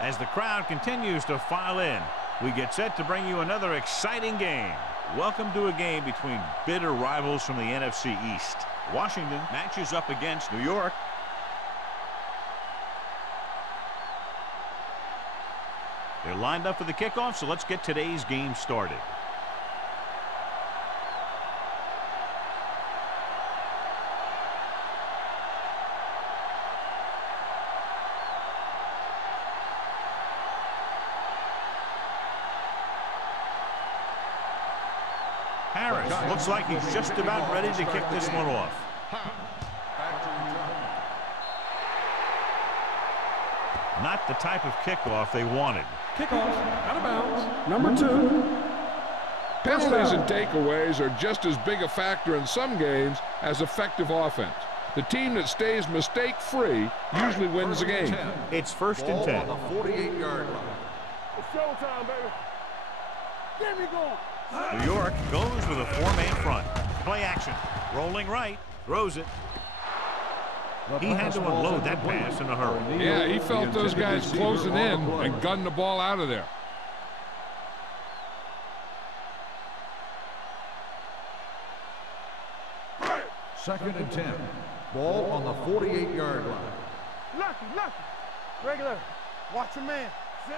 As the crowd continues to file in, we get set to bring you another exciting game. Welcome to a game between bitter rivals from the NFC East. Washington matches up against New York. They're lined up for the kickoff, so let's get today's game started. Harris looks like he's just about ready to kick this one off. Not the type of kickoff they wanted. Kickoff, out of bounds, number 2. Penalties and takeaways are just as big a factor in some games as effective offense. The team that stays mistake-free usually wins the game. It's 1st and 10. On the 48-yard line. It's showtime, baby. Get me going. New York goes with a 4-man front. Play action. Rolling right. Throws it. He had to unload that pass in a hurry. Yeah, he felt those guys closing in and gunned the ball out of there. Second and 10. Ball on the 48-yard line. Lucky. Regular. Watch your man.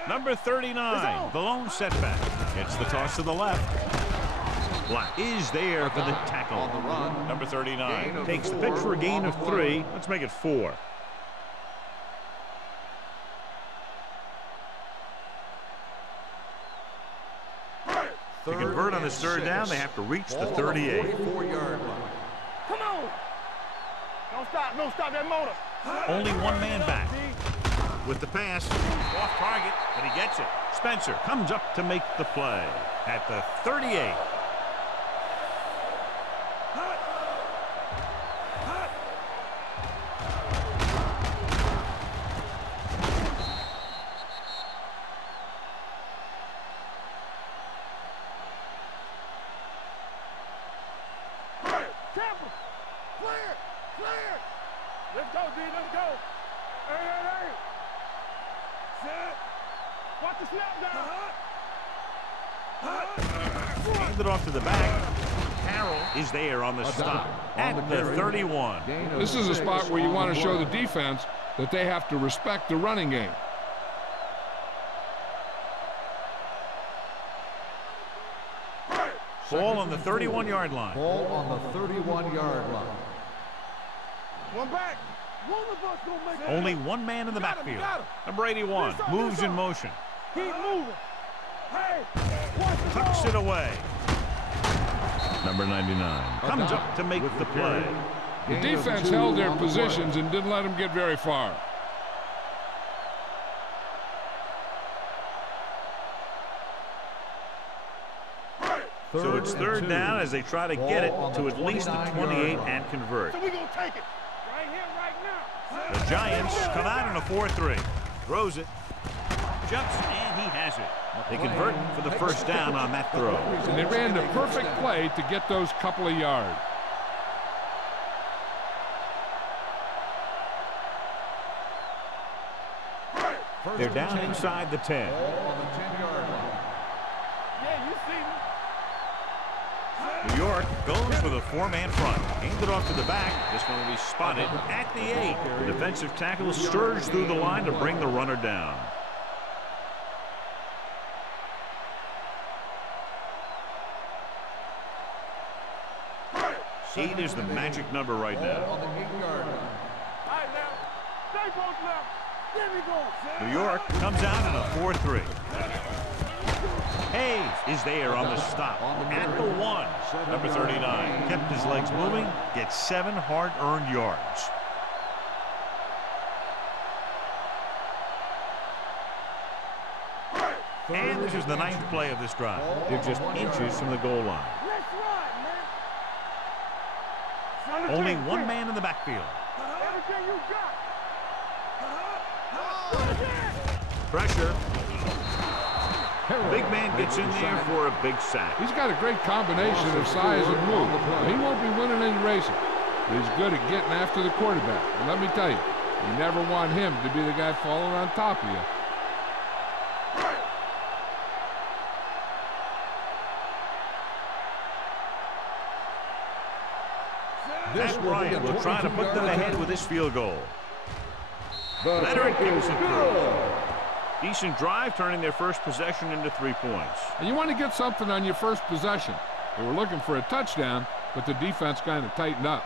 Number 39, the lone setback. Gets the toss to the left. Black is there for the tackle. On the run. Number 39 takes the pitch for a gain of 3. Let's make it 4. To convert on this 3rd down, they have to reach the 38. 44-yard line. Come on. Don't stop that motor. Only one man back. With the pass, off target, but he gets it. Spencer comes up to make the play at the 38. Clear. Let's go, D. Let's go. Hey. Set. Watch the snap down. Hand it off to the back. Carroll is there on the stop at the 31. This is a spot where you want to show the defense that they have to respect the running game. Ball on the 31-yard line. Ball on the 31-yard line. One back. One of us gonna make it. Only one man in the backfield. Number 81 moves in motion. Keep moving. Hey, watch the ball. Tucks it away. Number 99 comes up to make the play. The defense held their positions and didn't let them get very far. So it's 3rd down as they try to get it to at least the 28 and convert. So we're gonna take it. Right here, right now. The Giants come out in a 4-3. Throws it. Jumps, and he has it. They convert for the 1st down on that throw. And they ran the perfect play to get those couple of yards. They're down inside the 10. Ball on the 10-yard line. Yeah, you see me. New York goes with a 4-man front. Aimed it off to the back. This one will be spotted at the 8. The defensive tackle surged through the line to bring the runner down. Eight is the magic number right now. Ball on the 8-yard line. All right, now. Stay close now. There we go. New York comes out in a 4-3. Hayes is there on the stop at the 1. Number 39 kept his legs moving, gets 7 hard-earned yards. And this is the 9th play of this drive. They're just inches from the goal line. Let's run, man. Only one man in the backfield. Everything you got. Pressure. Big man gets in there for a big sack. He's got a great combination of size and move. He won't be winning any races, but he's good at getting after the quarterback. And let me tell you, you never want him to be the guy falling on top of you. Bryant will try to put them ahead with this field goal. Leonard kicks it through. Decent drive, turning their first possession into 3 points. And you want to get something on your first possession. They were looking for a touchdown, but the defense kind of tightened up.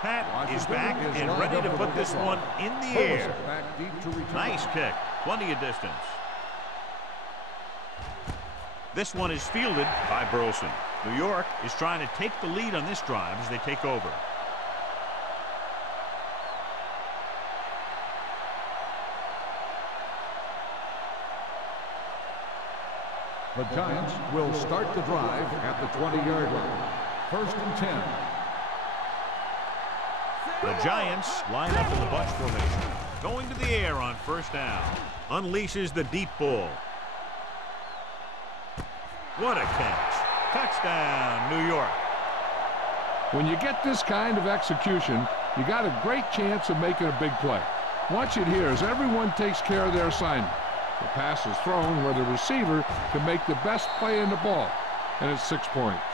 Pat is back and ready to put this one in the air. Nice kick, plenty of distance. This one is fielded by Burleson. New York is trying to take the lead on this drive as they take over. The Giants will start the drive at the 20-yard line. 1st and 10. The Giants line up in the bunch formation. Going to the air on 1st down. Unleashes the deep ball. What a catch. Touchdown, New York. When you get this kind of execution, you got a great chance of making a big play. Watch it here as everyone takes care of their assignment. The pass is thrown where the receiver can make the best play in the ball, and it's 6 points.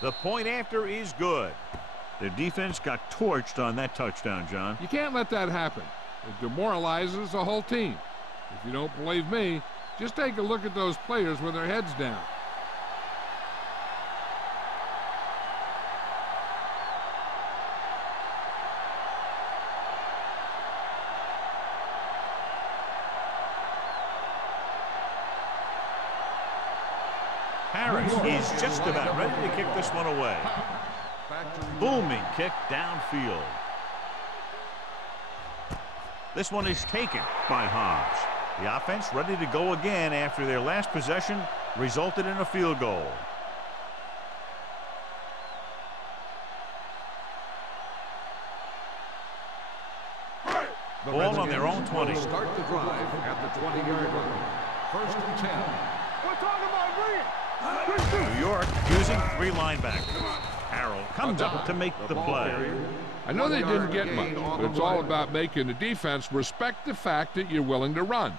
The point after is good. Their defense got torched on that touchdown, John. You can't let that happen. It demoralizes the whole team. If you don't believe me, just take a look at those players with their heads down. Harris is just about ready to kick this one away. Booming kick downfield. This one is taken by Hobbs. The offense ready to go again after their last possession resulted in a field goal. Ball on their own 20. Start the drive at the 20-yard line. 1st and 10. We're talking about bringing. New York using 3 linebackers. Harrell comes up to make the play. I know they didn't get much, but it's all about making the defense respect the fact that you're willing to run.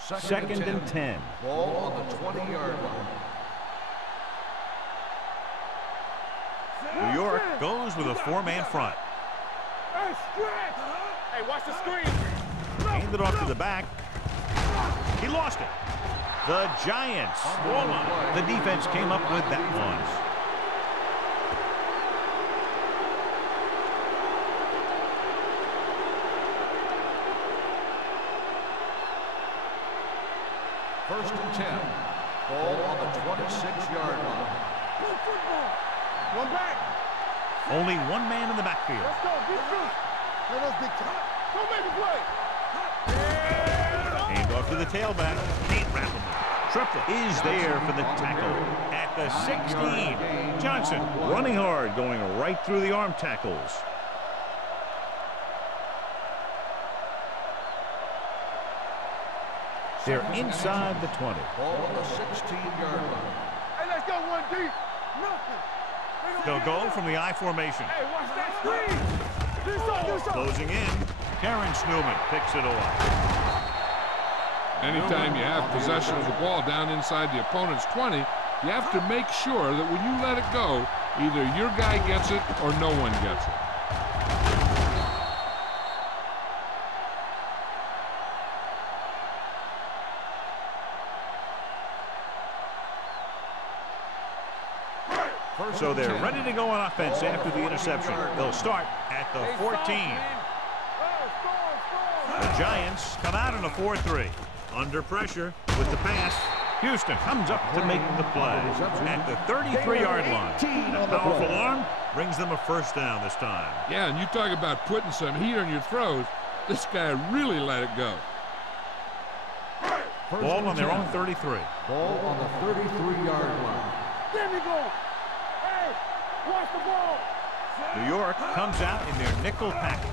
Second and 10. Ball on the 20-yard line. New York goes with a 4-man front. Hey, stretch. Hey, watch the screen. Handed off to the back. He lost it. The Giants. The defense came up with that one. First and 10. Ball on the 26-yard line. Good football. One back. Only one man in the backfield. Let's go. Defense. Let us big time. Go make a play. Hand off to the tailback. Can't wrap him up. Triplett is there for the tackle at the 16. Johnson running hard, going right through the arm tackles. They're inside the 20. Ball on the 16-yard line. Hey, let's go one deep. Nothing. They'll go from the I formation. Hey, watch that screen. Do something. Closing in. Terrence Newman picks it off. Anytime you have possession of the ball down inside the opponent's 20, you have to make sure that when you let it go, either your guy gets it or no one gets it. So they're ready to go on offense after the interception. They'll start at the 14. The Giants come out in a 4-3. Under pressure with the pass. Houston comes up to make the play at the 33-yard line. A powerful arm brings them a first down this time. Yeah, and you talk about putting some heat on your throws. This guy really let it go. Ball on their own 33. Ball on the 33-yard line. There we go. Hey, watch the ball. New York comes out in their nickel package.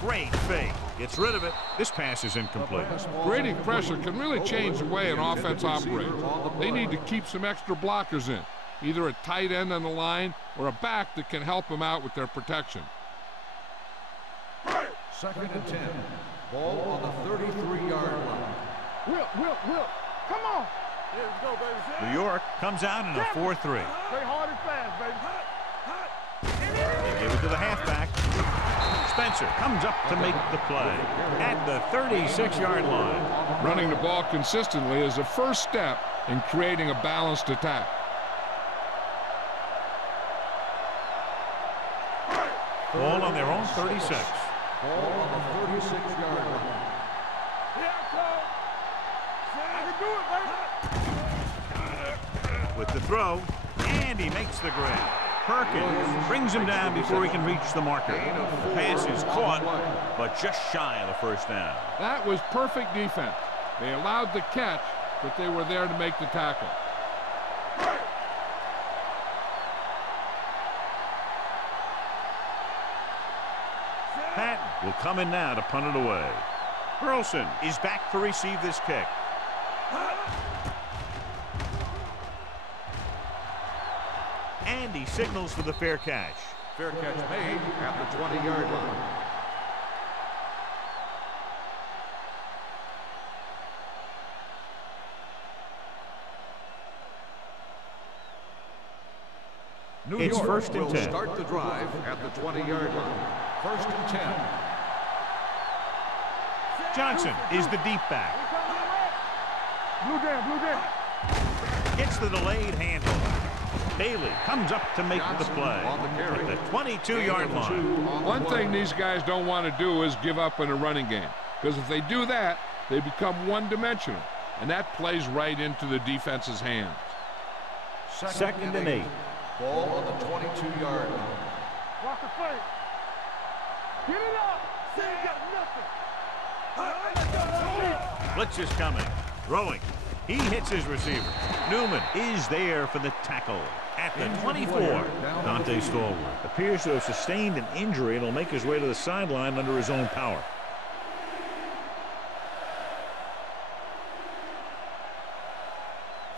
Great fake. Gets rid of it. This pass is incomplete. Grading pressure can really change the way an offense operates. They need to keep some extra blockers in, either a tight end on the line or a back that can help them out with their protection. 2nd and 10. Ball on the 33-yard line. Will. Come on. Here we go, baby. New York comes out in a 4-3. Play hard and fast, baby. They give it to the halfback. Spencer comes up to make the play at the 36-yard line. Running the ball consistently is the first step in creating a balanced attack. Ball on their own 36. Ball on the 36-yard line. Here I come. I can do it, baby. With the throw, and he makes the grab. Perkins brings him down before he can reach the marker. The pass is caught, but just shy of the first down. That was perfect defense. They allowed the catch, but they were there to make the tackle. Patton will come in now to punt it away. Burleson is back to receive this kick. And he signals for the fair catch. Fair catch made at the 20-yard line. New It's York 1st and will 10. Start the drive at the 20-yard line. 1st and 10. Johnson is the deep back. Blue down. Gets the delayed handoff. Bailey comes up to make the play at the 22-yard line. One thing these guys don't want to do is give up in a running game, because if they do that, they become one-dimensional, and that plays right into the defense's hands. 2nd and 8. Ball on the 22-yard line. Watch the fake. Get it up. Say you got nothing. Blitz is coming. Throwing. He hits his receiver. Newman is there for the tackle at the 24. Dante Stallworth appears to have sustained an injury and will make his way to the sideline under his own power.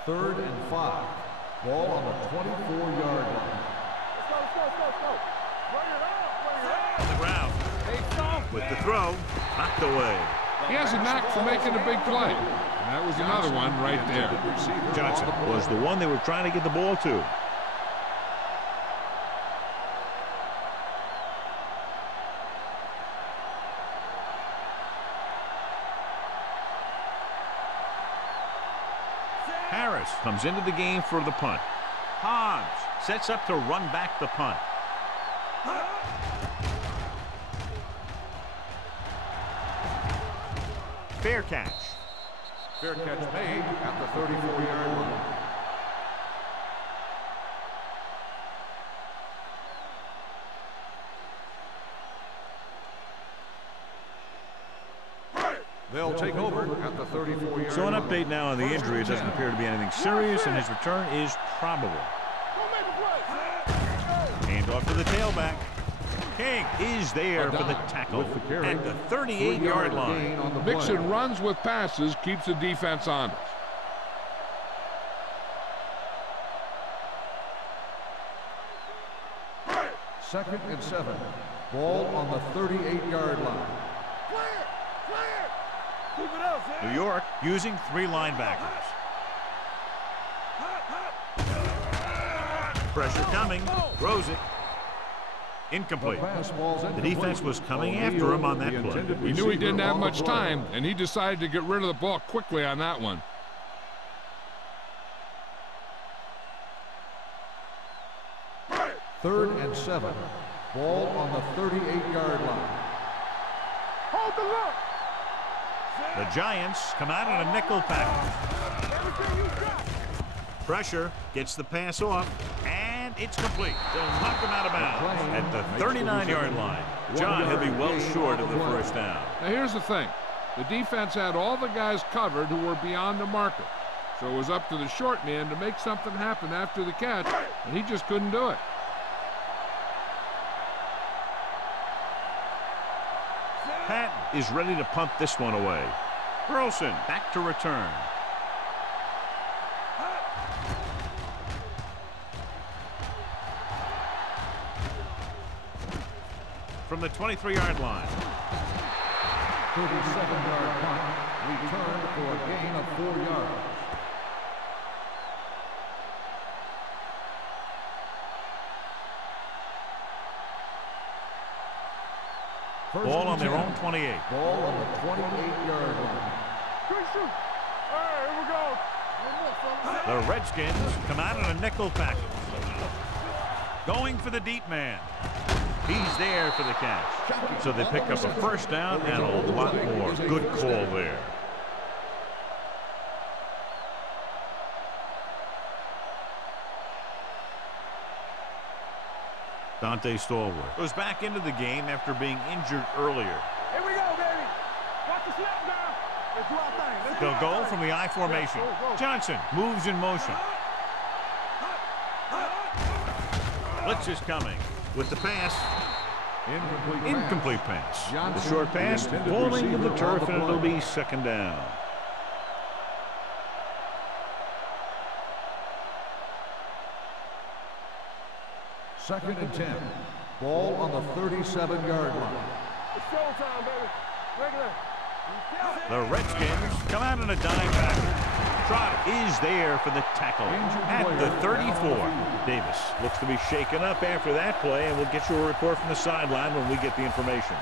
Third and 5. Ball on the 24-yard line. Let's go. Bring it up. On the ground. With the throw, knocked away. He has a knack for making a big play. And that was another one right there. Johnson was the one they were trying to get the ball to. Harris comes into the game for the punt. Hobbs sets up to run back the punt. Fair catch. Fair catch made at the 34-yard line. They'll take over at the 34-yard line. So an update now on the injury. It doesn't appear to be anything serious, and his return is probable. Hand off to the tailback. King is there for the tackle at the 38-yard line. Mixing runs with passes keeps the defense honest. Second and 7. Ball on the 38-yard line. Keep it up, Zach. New York using 3 linebackers. Pressure coming. Throws it. Incomplete. The defense was coming after him on that play. He knew he didn't have much time, and he decided to get rid of the ball quickly on that one. Third and 7. Ball on the 38-yard line. Hold the look. The Giants come out in a nickel package. Pressure gets the pass off, and it's complete. They'll knock them out of bounds at the 39-yard line. John, he'll be well short of the first down. Now here's the thing. The defense had all the guys covered who were beyond the marker. So it was up to the short man to make something happen after the catch, and he just couldn't do it. Patton is ready to punt this one away. Burleson back to return. From the 23-yard line. 37-yard punt, return for a gain of 4 yards. Ball on their own 28. Ball on the 28-yard line. All right, here we go. The Redskins come out in a nickel package. Going for the deep man. He's there for the catch. So they pick up a first down and a lot more. Good call there. Dante Stallworth goes back into the game after being injured earlier. Here we go, baby. Watch the snap now. Let's do our thing. They'll go from the I formation. Johnson moves in motion. Blitz is coming with the pass. Incomplete pass. The short pass falling to the turf, and it'll be second down. Second and 10. Ball on the 37-yard line. It's showtime, baby. Regular. The Redskins come out in a dime package. Trot is there for the tackle at the 34. Davis looks to be shaken up after that play, and we'll get you a report from the sideline when we get the information.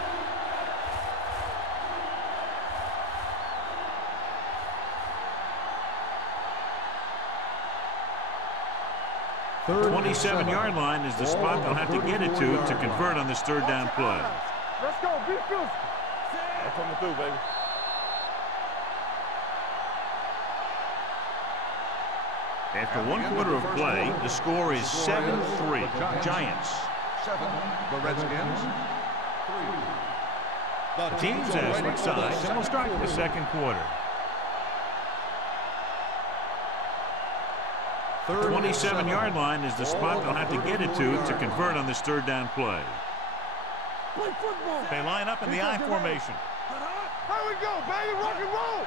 The 27-yard line is the spot they'll have to get it to convert on this third down play. Let's go. Be physical. I'm coming through, baby. After 1 quarter of play, the score is 7-3. Giants. 7, the Redskins. 3. The teams as switch sides, and we'll start the second quarter. 27-yard line is the spot they'll have to get it to convert on this third down play. They line up in the I formation. Here we go, baby. Rock and roll.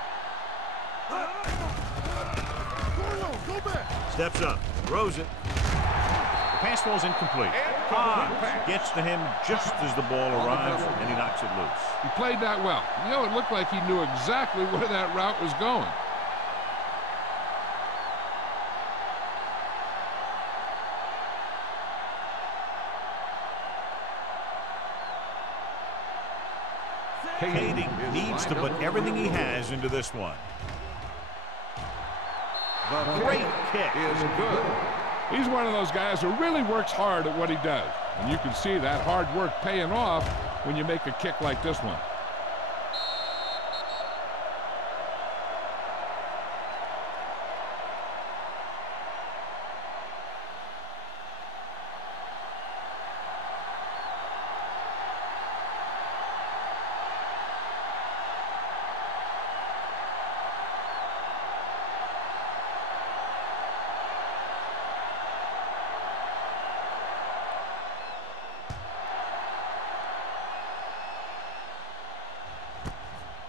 Go back. Steps up, throws it. The pass falls incomplete. Hobbs gets to him just as the ball arrives, and he knocks it loose. He played that well. You know, it looked like he knew exactly where that route was going. Kading needs to put everything he has into this one. The Great kick. is good. He's one of those guys who really works hard at what he does. And you can see that hard work paying off when you make a kick like this one.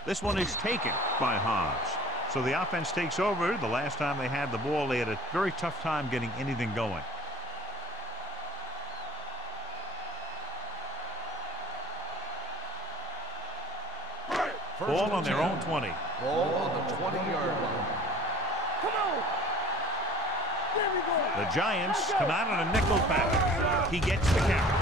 This one is taken by Hobbs. So the offense takes over. The last time they had the ball, they had a very tough time getting anything going. Ball on their own 20. Ball on the 20-yard line. Come on. There we go. The Giants come out on a nickel package. He gets the carry.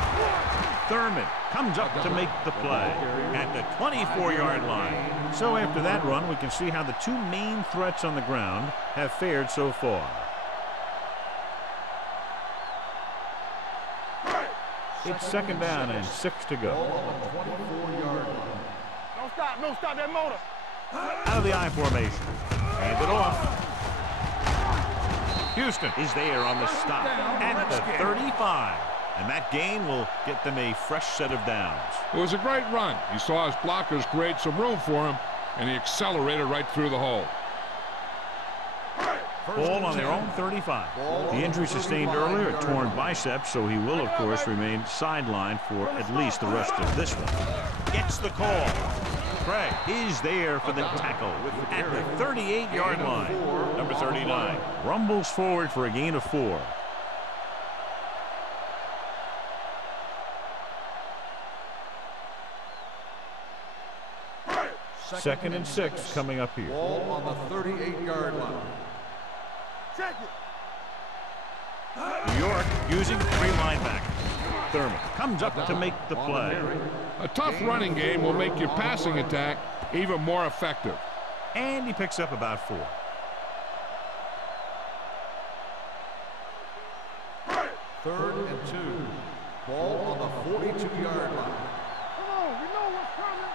Thurman comes up to make the play at the 24-yard line. So after that run, we can see how the two main threats on the ground have fared so far. It's second down and 6 to go. Ball on the 24-yard line. Don't stop that motor. Out of the I formation. Hand it off. Houston is there on the stop at the 35. And that gain will get them a fresh set of downs. It was a great run. He saw his blockers create some room for him, and he accelerated right through the hole. Ball on their own 35. The injury sustained earlier, a torn biceps, so he will, of course, remain sidelined for at least the rest of this one. Gets the call. Craig is there for the tackle at the 38-yard line. Number 39 rumbles forward for a gain of 4. Second and 6 coming up here. Ball on the 38-yard line. Check it. New York using 3 linebackers. Thurman comes up to make the play. A tough running game will make your passing attack even more effective. And he picks up about 4. Third and 2. Ball on the 42-yard line. Come on, we know what's coming.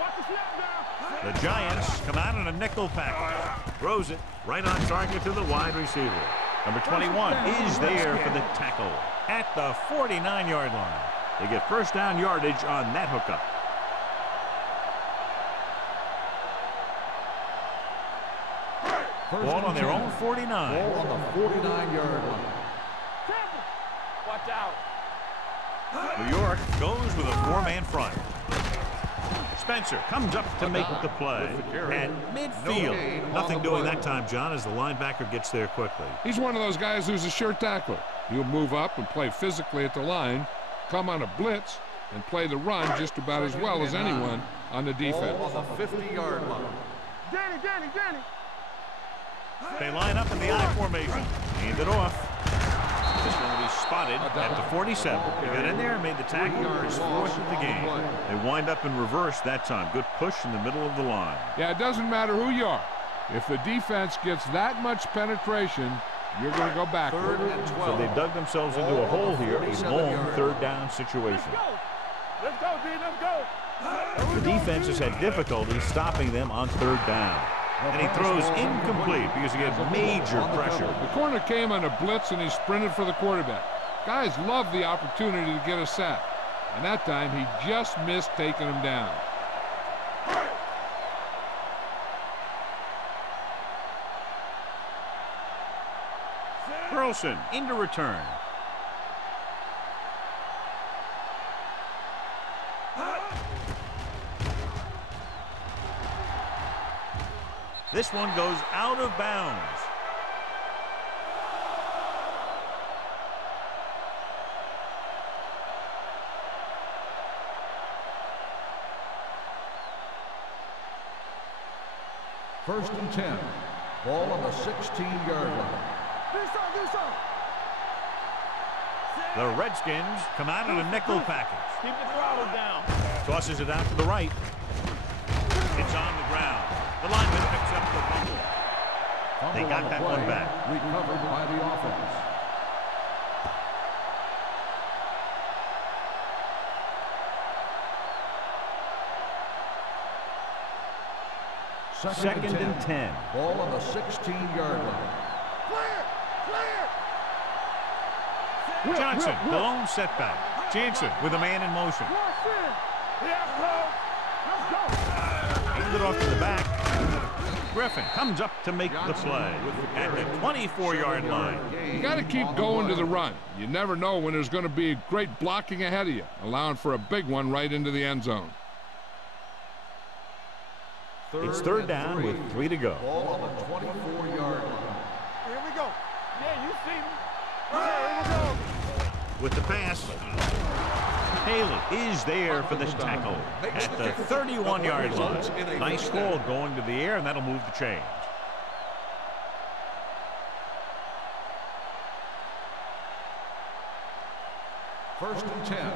Watch the snap down. The Giants come out in a nickel package. Throws it right on target to the wide receiver. Number 21 is there for the tackle at the 49-yard line. They get first down yardage on that hookup. Ball on their own 49. Ball on the 49-yard line. Watch out. New York goes with a 4-man front. Spencer comes up to make the play at midfield. Nothing doing that time, John, as the linebacker gets there quickly. He's one of those guys who's a sure tackler. He'll move up and play physically at the line, come on a blitz, and play the run just about as well as anyone on the defense. Ball on the 50-yard line. Danny. They line up in the I formation. Hand it off. This one will be spotted at the 47. They got in there and made the tackle. His 4th of the game. They wind up in reverse that time. Good push in the middle of the line. Yeah, it doesn't matter who you are. If the defense gets that much penetration, you're going to go backward. Third and 12. So they dug themselves into a hole here, a long 3rd down situation. Let's go, D. Let's go. The defense has had difficulty stopping them on 3rd down. And he throws incomplete because he had major pressure. The corner came on a blitz and he sprinted for the quarterback. Guys love the opportunity to get a sack. And that time he just missed taking him down. Burleson into return. This one goes out of bounds. First and 10. Ball on the 16-yard line. Do something. The Redskins come out in a nickel package. Keep the throttle down. Tosses it out to the right. It's on the ground. The lineman picks up the fumble. They got that one back. Recovered by the offense. Second and 10. Ball on the 16-yard line. Clear. Johnson, the lone setback. Jansen with a man in motion. Hand it off to the back. Griffin comes up to make the play at the 24-yard line. You got to keep going to the run. You never know when there's going to be great blocking ahead of you, allowing for a big one right into the end zone. It's 3rd down with 3 to go. Ball on the 24-yard line. Here we go. Yeah, you see me. Here we go. With the pass, Haley is there for this tackle at the 31-yard line. Nice call going to the air, and that'll move the chains. First and 10.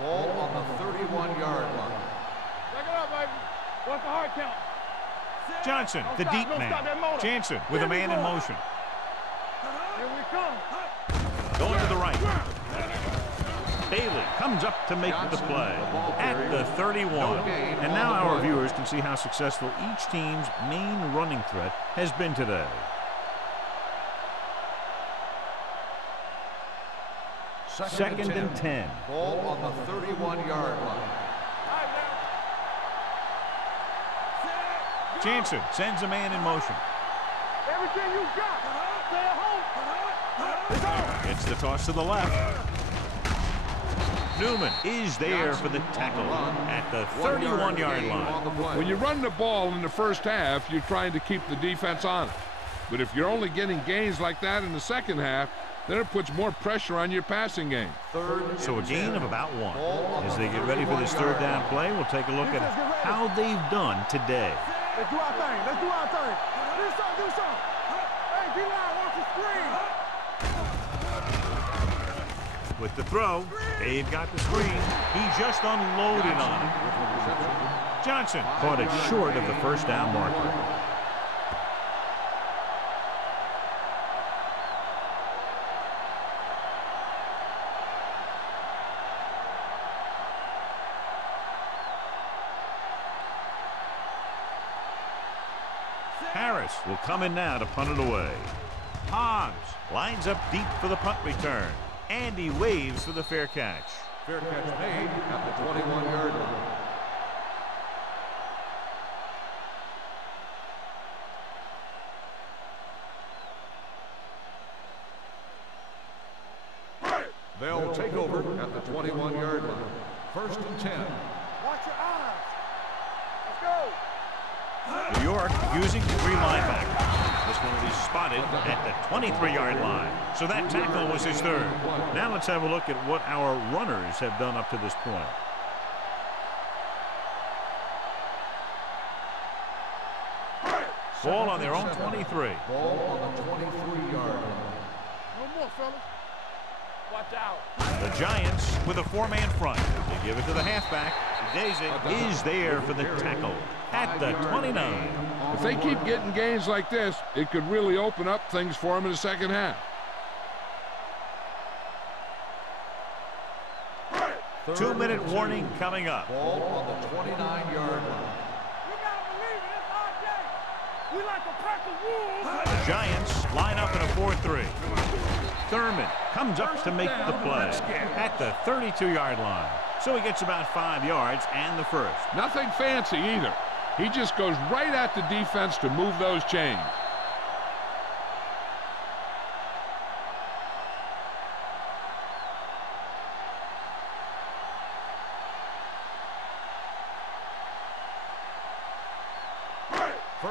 Ball on the 31-yard line. Check it out, baby. What's the hard count? Johnson, the deep man. Jansen with a man in motion. Here we come. Going to the right. Bailey comes up to make the play at the 31. And now our viewers can see how successful each team's main running threat has been today. Second and 10. Ball on the 31-yard line. Jansen sends a man in motion. Everything you got. Stay at home. It's the toss to the left. Newman is there for the tackle at the 31-yard line. When you run the ball in the first half, you're trying to keep the defense on it. But if you're only getting gains like that in the second half, then it puts more pressure on your passing game. So a gain of about 1. As they get ready for this third down play, we'll take a look at how they've done today. Let's do our thing. Let's do our thing. Do something. Do something. Hey, D-line, watch the screen. With the throw, they've got the screen. He just unloaded on it. Johnson caught it short of the first down marker. Harris will come in now to punt it away. Hobbs lines up deep for the punt return. And he waves for the fair catch. Fair catch made at the 21-yard line. They'll take over at the 21-yard line. First and 10. Watch your eyes. Let's go. New York using 3 linebackers. This one will be spotted at the 23-yard line. So that tackle was his third. Now let's have a look at what our runners have done up to this point. Ball on their own 23. Ball on the 23-yard line. No more, fellas. Watch out. The Giants with a 4-man front. They give it to the halfback. Daisy is there for the tackle at the 29. If they keep getting gains like this, it could really open up things for them in the second half. 2-minute warning coming up. Ball on the 29-yard line. You gotta believe it. It's RJ. We like a pack of wolves. The Giants line up in a 4-3. Thurman comes up to make the play at the 32-yard line. So he gets about 5 yards and the first. Nothing fancy either. He just goes right at the defense to move those chains.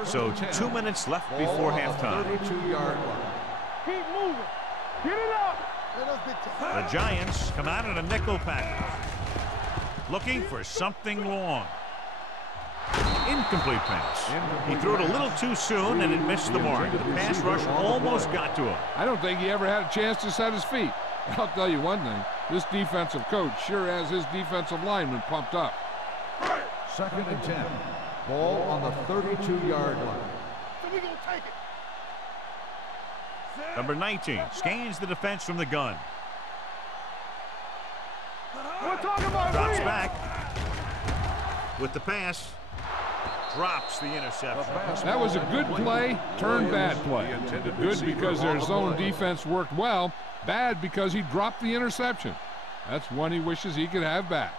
So 2 minutes left before halftime. 32-yard line. Keep moving. Get it up. The Giants come out in a nickel package. Looking for something long. Incomplete pass. He threw it a little too soon and it missed the mark. The pass rush almost got to him. I don't think he ever had a chance to set his feet. I'll tell you one thing. This defensive coach sure has his defensive lineman pumped up. Second and 10. Ball on the 32-yard line. So we gonna take it. Number 19 scans the defense from the gun. We're talking about Drops back with the pass. Drops the interception. That was a good play, turned bad play. Good because their zone defense worked well. Bad because he dropped the interception. That's one he wishes he could have back.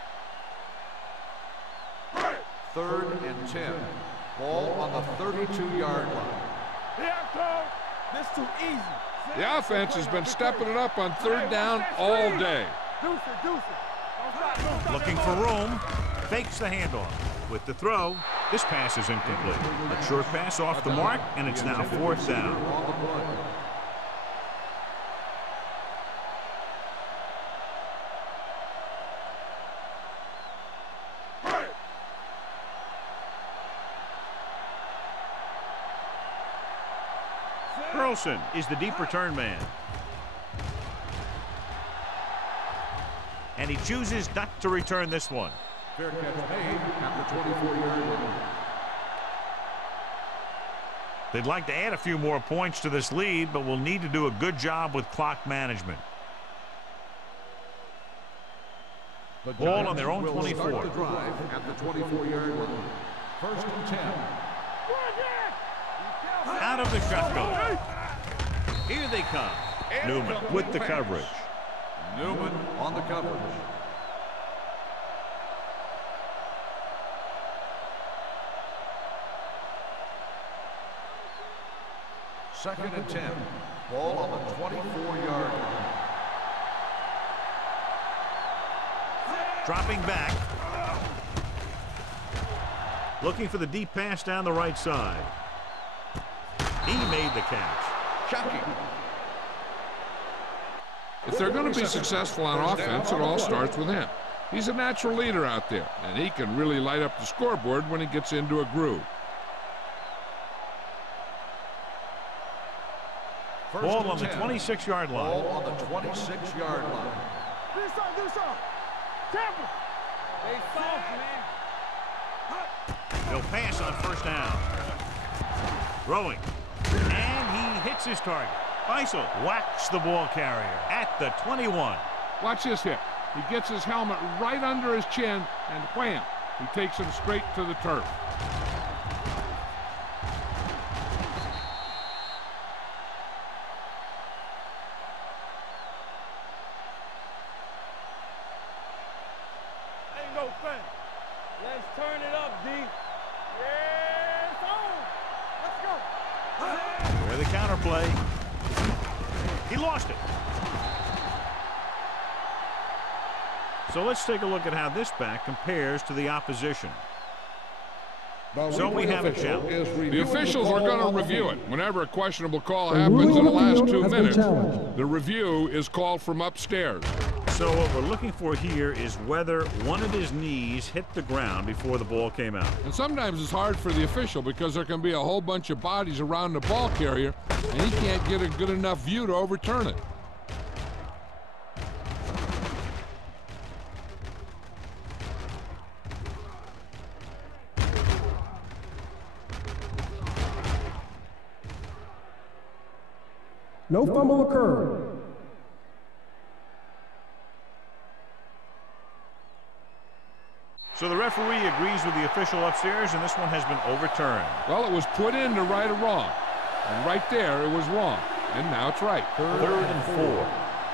Third and 10. Ball on the 32-yard line. Here I come. This too easy. The offense has been stepping it up on third down all day. Deuce it. Don't stop. Don't stop. Looking for room. Fakes the handoff. With the throw, this pass is incomplete. A short pass off the mark, and it's now 4th down. Carlson is the deep return man. And he chooses not to return this one. Fair catch made at the 24-yard line. They'd like to add a few more points to this lead, but will need to do a good job with clock management. The Ball on their own will 24. Start the drive at the 24-yard line. First and 10. Out of the shotgun. Here they come. Newman with the coverage. Newman on the coverage. Second and 10. Ball on the 24-yard line. Dropping back. Looking for the deep pass down the right side. He made the catch. Shocking. If they're going to be successful on offense, it all starts with him. He's a natural leader out there, and he can really light up the scoreboard when he gets into a groove. Ball on the 26-yard line. Ball on the 26-yard line. He'll pass on first down. Throwing. And he hits his target. Faisal whacks the ball carrier at the 21. Watch this hit. He gets his helmet right under his chin, and wham, he takes him straight to the turf. Ain't no thing. Let's turn it up, D. Yeah, it's on. Let's go. Where the counter play. He lost it. So let's take a look at how this back compares to the opposition. So we have a challenge. The officials are going to review it. Whenever a questionable call happens in the last 2 minutes, the review is called from upstairs. So what we're looking for here is whether one of his knees hit the ground before the ball came out. And sometimes it's hard for the official because there can be a whole bunch of bodies around the ball carrier, and he can't get a good enough view to overturn it. No fumble occurred. So the referee agrees with the official upstairs, and this one has been overturned. Well, it was put in to right a wrong. And right there, it was wrong. And now it's right. Third and 4.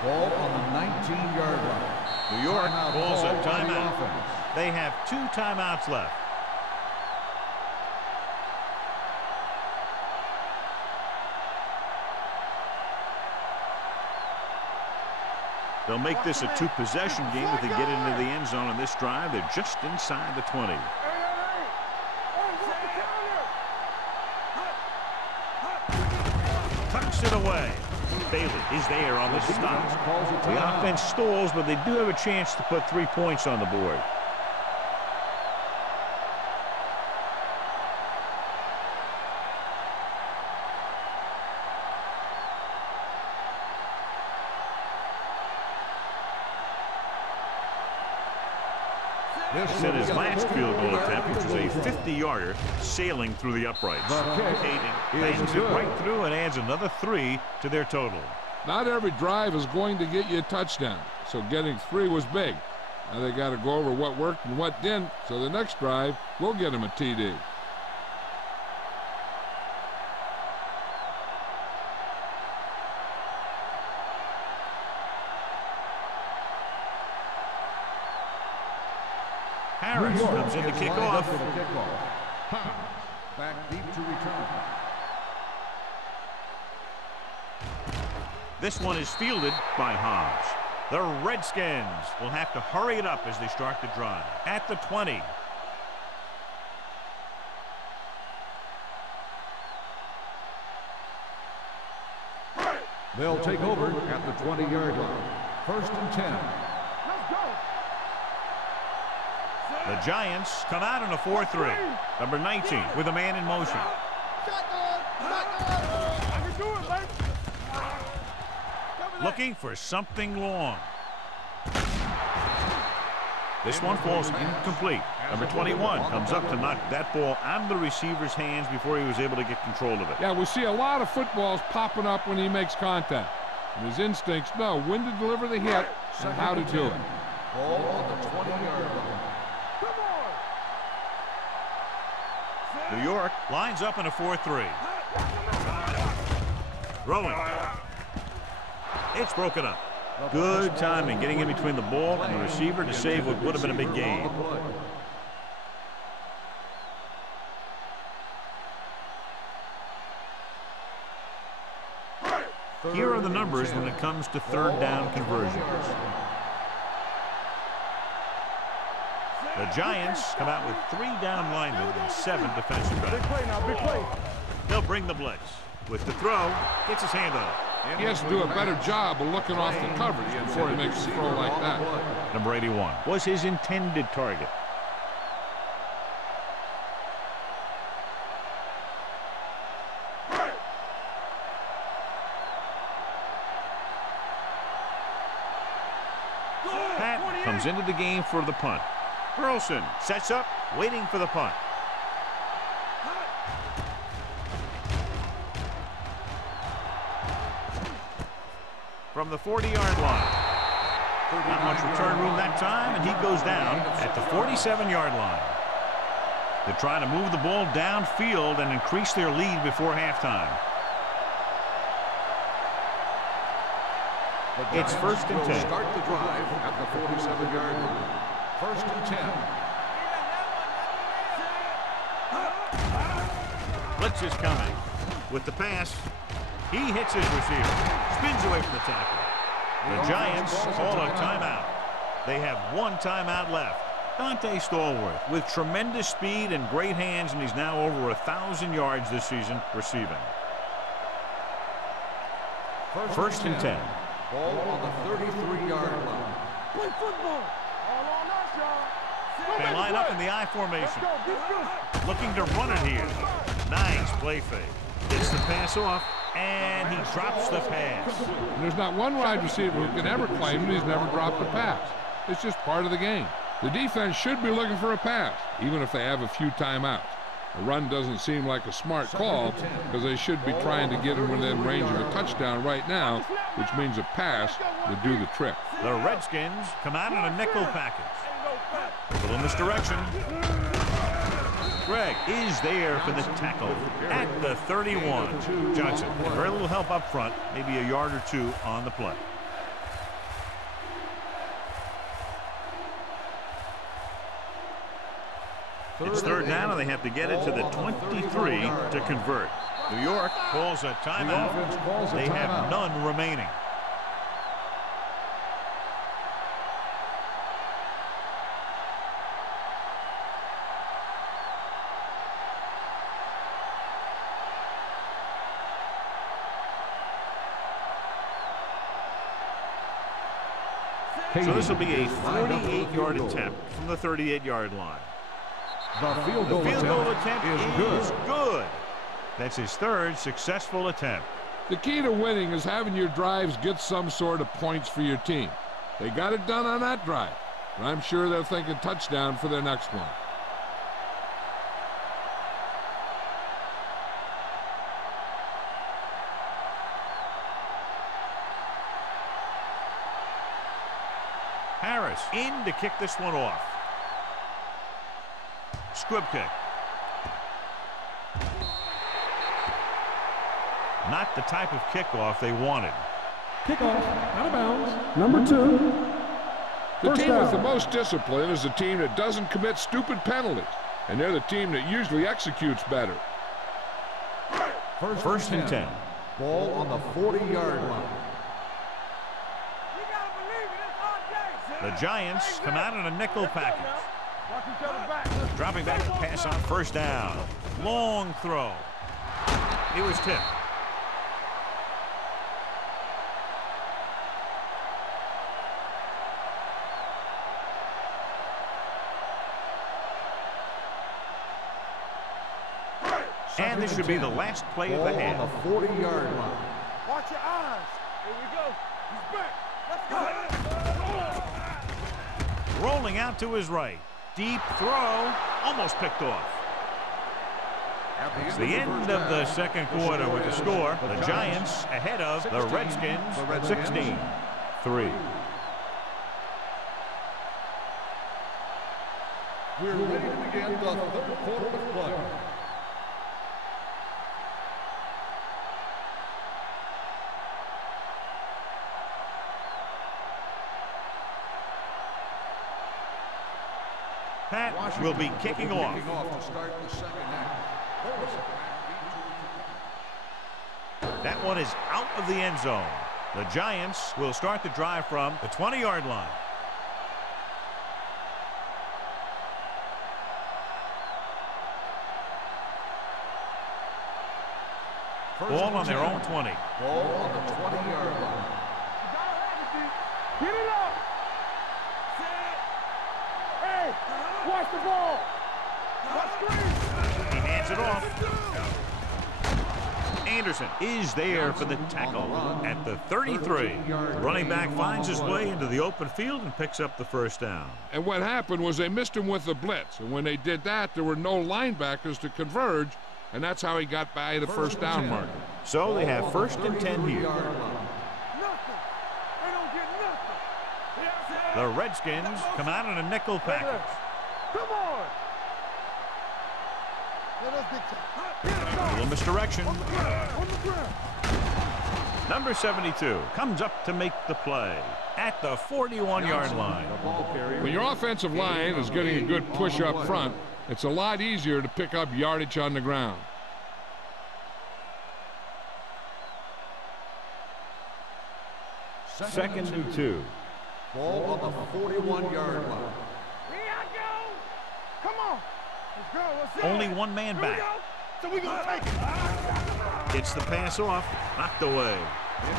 Ball on the 19-yard line. New York Timeout calls a call by the timeout. offense. They have 2 timeouts left. They'll make this a 2-possession game if they get into the end zone on this drive. They're just inside the 20. Tucks it away. Bailey is there on the stop. The offense stalls, but they do have a chance to put 3 points on the board. This is his last field goal attempt, which was a 50-yarder sailing through the uprights. Hayden bangs it right through and adds another 3 to their total. Not every drive is going to get you a touchdown, so getting 3 was big. Now they got to go over what worked and what didn't, so the next drive will get him a TD. Harris comes in to kick off. Back deep to return. This one is fielded by Hobbs. The Redskins will have to hurry it up as they start the drive. At the 20. They'll take over at the 20-yard line. First and 10. The Giants come out in a 4-3. Number 19 with a man in motion. Looking for something long. This one falls incomplete. Number 21 comes up to knock that ball out of the receiver's hands before he was able to get control of it. Yeah, we see a lot of footballs popping up when he makes contact. And his instincts know when to deliver the hit and how to do it. Ball on the 20-yard line. New York lines up in a 4-3. Throwing. It's broken up. Good timing getting in between the ball and the receiver to save what would have been a big gain. Here are the numbers when it comes to third down conversions. The Giants come out with 3 down linemen and 7 defensive backs. Big play now, big play. They'll bring the blitz. With the throw, gets his hand on it. He has to do a better job of looking off the coverage before he makes a throw like that. Number 81 was his intended target. Pat comes into the game for the punt. Burleson sets up, waiting for the punt. From the 40-yard line. Not much return room that time, and he goes down at the 47-yard line. They're trying to move the ball downfield and increase their lead before halftime. It's 1st and 10. Start the drive at the 47-yard line. 1st and 10. Blitz is coming. With the pass, he hits his receiver. Spins away from the tackle. The Giants call a timeout. They have 1 timeout left. Dante Stallworth with tremendous speed and great hands, and he's now over 1,000 yards this season receiving. 1st and 10. Ball on the 33-yard line. Play football. All on us, y'all. They line up in the I formation. Looking to run it here. Nice play fake. Gets the pass off, and he drops the pass. And there's not one wide receiver who can ever claim that he's never dropped a pass. It's just part of the game. The defense should be looking for a pass, even if they have a few timeouts. A run doesn't seem like a smart call because they should be trying to get him within range of a touchdown right now, which means a pass would do the trick. The Redskins come out in a nickel package. A little misdirection. Gregg is there for the tackle at the 31. Johnson, very little help up front, maybe a yard or 2 on the play. It's 3rd down, and they have to get it to the 23 to convert. New York calls a timeout. They have none remaining. So this will be a 48-yard attempt from the 38-yard line. The field goal attempt is good. That's his 3rd successful attempt. The key to winning is having your drives get some sort of points for your team. They got it done on that drive, and I'm sure they're thinking touchdown for their next one. Harris in to kick this one off. Squib kick. Not the type of kickoff they wanted. Kickoff, out of bounds. Number 2. The team down. with the most discipline is the team that doesn't commit stupid penalties, and they're the team that usually executes better. 1st and 10. Ball on the 40-yard line. The Giants come out in a nickel package. Dropping back to pass on 1st down. Long throw. He was tipped. And this should be the last play of the half. On the 40-yard line. Watch your eyes. Here we go. He's back. Let's go. Rolling out to his right. Deep throw. Almost picked off. It's the end of the 2nd quarter with the score. The Giants ahead of the Redskins 16-3. We're ready to begin the third quarter of play. Pat will be kicking off. To start the second half. That one is out of the end zone. The Giants will start the drive from the 20-yard line. Ball on their own 20. Ball on the 20-yard line. Get it up. Hey, watch the ball. He hands it off. Anderson is there for the tackle at the 33. Running back finds his way into the open field and picks up the first down. And what happened was they missed him with the blitz. And when they did that, there were no linebackers to converge. And that's how he got by the first down marker. So they have first and 10 here. The Redskins come out in a nickel package. Come on. A little misdirection. Number 72 comes up to make the play at the 41-yard line. When your offensive line is getting a good push up front, it's a lot easier to pick up yardage on the ground. Second and 2. Ball on the 41-yard line. Here I go. Come on. Let's go. Let's go. Only one man back. So we gonna take it. Gets the pass off, knocked away.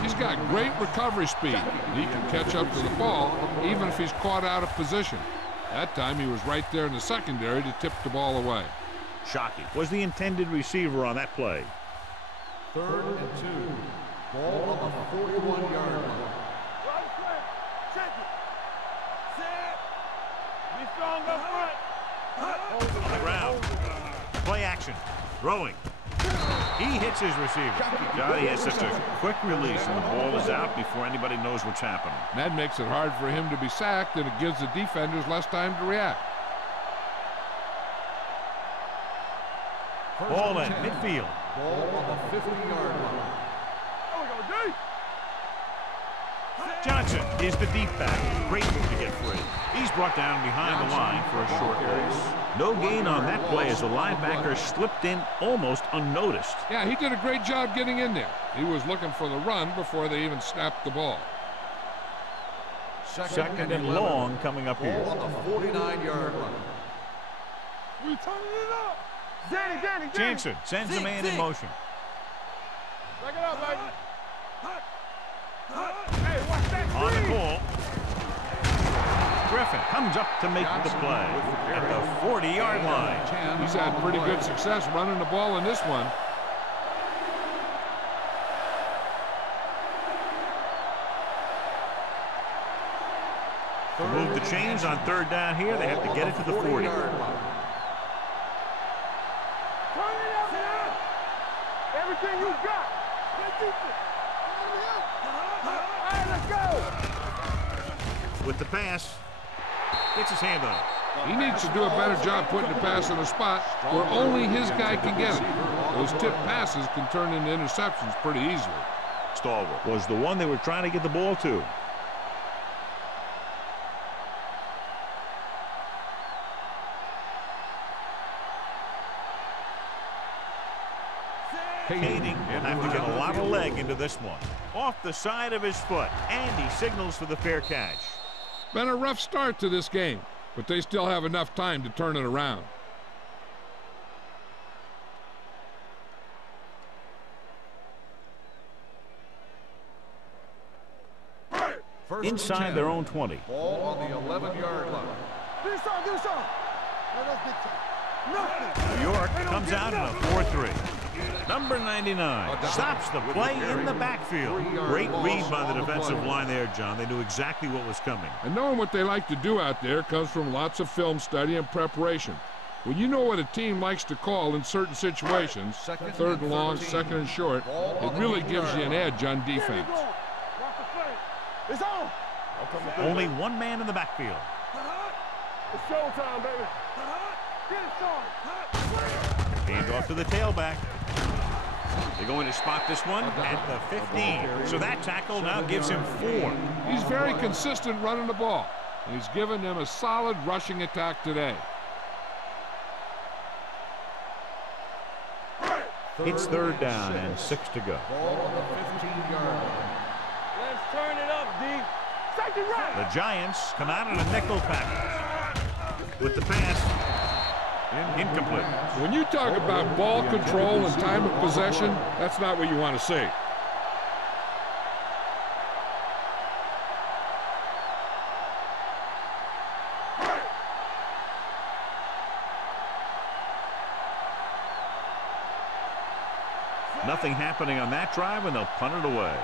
He's got great recovery speed. He can catch up to the ball even if he's caught out of position. That time he was right there in the secondary to tip the ball away. Shockey was the intended receiver on that play. Third and 2. Ball on the 41-yard line. Check it. Set. Be strong up front. On the ground. Play action. Throwing. He hits his receiver. Johnny has such a quick release, and the ball is out before anybody knows what's happening. That makes it hard for him to be sacked, and it gives the defenders less time to react. Ball at midfield. Ball on the 50-yard line. Johnson is the deep back. Great move to get free. He's brought down behind the line for a short race. No gain on that play as the linebacker slipped in almost unnoticed. Yeah, he did a great job getting in there. He was looking for the run before they even snapped the ball. Second and long coming up here. Ball on the 49-yard line. We turning it up. Danny. Jansen sends a man in motion. Back it up, baby. Hey, watch that On the screen. call. Griffin comes up to make the play at the 40-yard line. He's had pretty good success running the ball in this one. To move the chains on third down here, they have to get it to the 40. Turn it up now. Everything you got. All right, let's go. With the pass, gets his hand on it. He needs to do a better job putting the pass in a spot where only his guy can get it. Those tip passes can turn into interceptions pretty easily. Stalwart was the one they were trying to get the ball to. Kading will have to get a lot of leg into this one. Off the side of his foot, and he signals for the fair catch. Been a rough start to this game, but they still have enough time to turn it around. Inside their own 20. Ball on the 11-yard line. Give us some. Nothing. New York comes out in a 4-3. Number 99 stops the play in the backfield. Great read by the defensive line there, John. They knew exactly what was coming. And knowing what they like to do out there comes from lots of film study and preparation. When you know what a team likes to call in certain situations, third and long, second and short, it really gives you an edge on defense. It's on. Only one man in the backfield. It's showtime, baby. Hand off to the tailback. They're going to spot this one at the 15. So that tackle now gives him 4. He's very consistent running the ball, and he's given them a solid rushing attack today. It's 3rd down and 6 to go. Ball on the 15-yard line. Let's turn it up, D. Safety right. The Giants come out in a nickel package. With the pass, incomplete. When you talk about ball control and time of possession, that's not what you want to see. Nothing happening on that drive, and they'll punt it away.